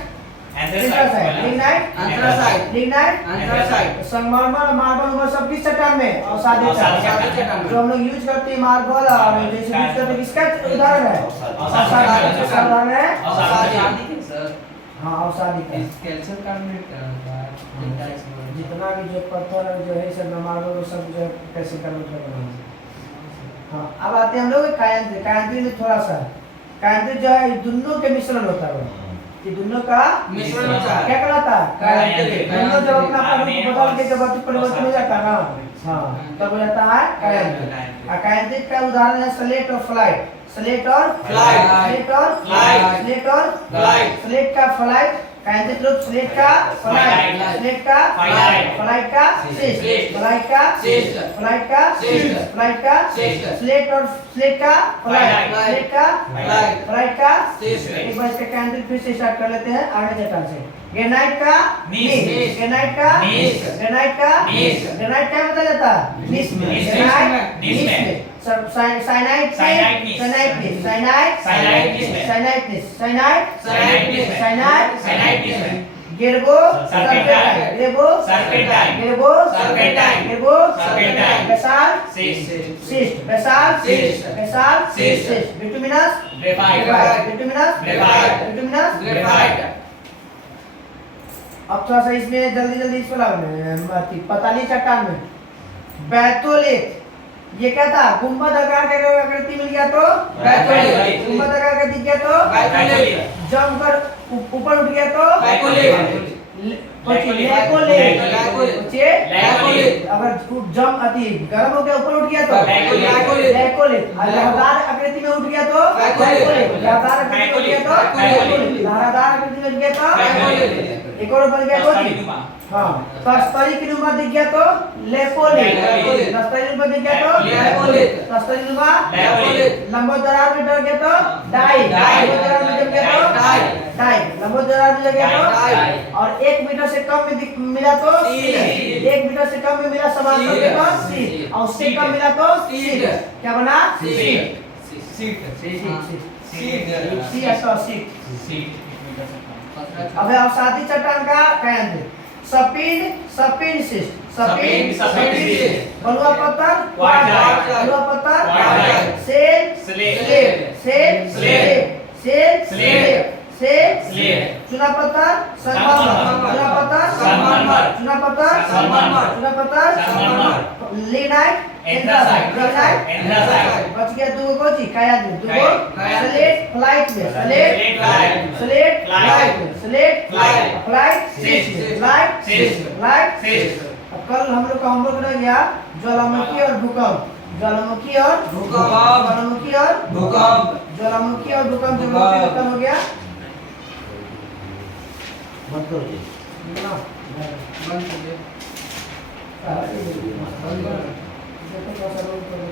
लिग्नाइट संगमरमर मार्बल वो सब किस चट्टान में? अवसादी चट्टान। जो हम लोग यूज करते हैं मार्बल और जैसे यूज करते हैं किसका उदाहरण है? अवसादी का उदाहरण है अवसादी के सर हाँ अवसादी का। कैल्शियम कार्बोनेट का होता है जितना भी जो पत्थर है जो है सब मार्बल वो सब जो कैसे करने का। हाँ अब आते हैं हम लोग कायांत्री में थोड़ा सा कायांत्री जो है दोनों के मिश्रण होता है। ये दोनों का मिश्रण होता है। क्या कहलाता है? कायांत्री। दोनों जब अपना रूप बदल के जब परिवर्तन हो जाता है ना, हाँ तब हो जाता है कायांत्री। कायांत्री का उदाहरण है स्लेट और फ्लाइट। स्लेट और फ्लाइट। स्लेट और फ्लाइट। स्लेट और फ्लाइट। स्लेट का फ्लाइट कायांत्रिक रूप स्लेट का फ्लाइट, फ्लाइट। स्लेट का फ्लाइट। फ्लाइट का सिस्ट। फ्लाइट का सिस्ट। फ्लाइट का सिस्ट। फ्लाइट का सिस्ट। स्लेट और स्लेट का फ्लाइट, फ्लाइट। स्लेट का फ्लाइट। फ्लाइट का सिस्ट। एक बार इसका कायांत्रिक फिर से स्टार्ट कर लेते हैं आगे चट्टान से। ग्रेनाइट का नीस। ग्रेनाइट का नीस। ग्रेनाइट का नीस। ग्रेनाइट क्या बदल जाता है? नीस में। नीस में। ग्रेनाइट नीस नीस में। में। साइनाइट साइनाइट नीस। साइनाइट नीस साइनाइट साइनाइट नीस में। साइनाइट नीस साइनाइट साइनाइट नीस में। साइनाइट साइनाइट नीस में। गेरबो सर्पेंटाइन। गेरबो सर्पेंटाइन। गेरबो सर्पेंटाइन। गेरबो सर्पेंटाइन। बेसाल सिस्ट। सिस्ट बेसाल सिस्ट। बेसाल cyst. Bituminous graphite. Bituminous graphite. Bituminous graphite. अब थोड़ा सा इसमें जल्दी जल्दी इसको लगाना पताली चट्टान में बैथोलिथ। ये क्या था? गुंबद आकार का आकृति मिल गया तो बैथोलिथ। गुंबद आकार का दिख गया तो बैथोलिथ। जमकर ऊपर उठ गया तो बैकोलिथ। लेकोलिथ। लेकोलिथ। अगर जम अति गर्म हो गया ऊपर उठ गया तो बैकोलिथ। लेकोलिथ। और लहरदार आकृति में उठ गया तो बैकोलिथ। लहरदार आकृति में उठ गया तो बैकोलिथ। लहरदार आकृति में उठ गया तो बैकोलिथ। एक और बन गया तो हाँ तस्तरी की नुमा दिख गया तो लेपोलिथ। लेपोलिथ। तस्तरी नुमा दिख गया तो लेपोलिथ। तस्तरी नुमा लेपोलिथ। लंबोदरार में डर गया तो डाई। डाई। लंबोदरार में जम गया तो डाई। डाई। लंबोदरार में जम गया तो डाई। और 1 मीटर से कम में मिला तो सीट। 1 मीटर से कम में मिला समांतर में तो सीट और उससे कम मिला तो सीट। क्या बना? सीट। सी अच्छा सीट। अब अब साथी चट्टान का कहते सपिन सिस्ट बलुआ पत्थर क्वार्टाइल। बलुआ पत्थर क्वार्टाइल। Cell slab. स्लेब। चुना पत्थर संगमरमर। चुना पत्थर संगमरमर। चुना पत्थर संगमरमर। चुना पत्थर संगमरमर। Lignite anthracite. एंथ्रासाइट। बच गया दुगो कोची काया दे दुगो काया। स्लेट फ्लाइट में स्लेट फ्लाइट। Slate phyllite. में slate phyllite. Phyllite schist. Phyllite schist. Phyllite schist. अब कल हम लोग का होमवर्क रह गया ज्वालामुखी और भूकंप। ज्वालामुखी और भूकंप। ज्वालामुखी और भूकंप। ज्वालामुखी और भूकंप जब भूकंप। खत्म हो गया मत करो जी। ना बंद कर दिया। बंद कर। देखो कैसा रोल करो।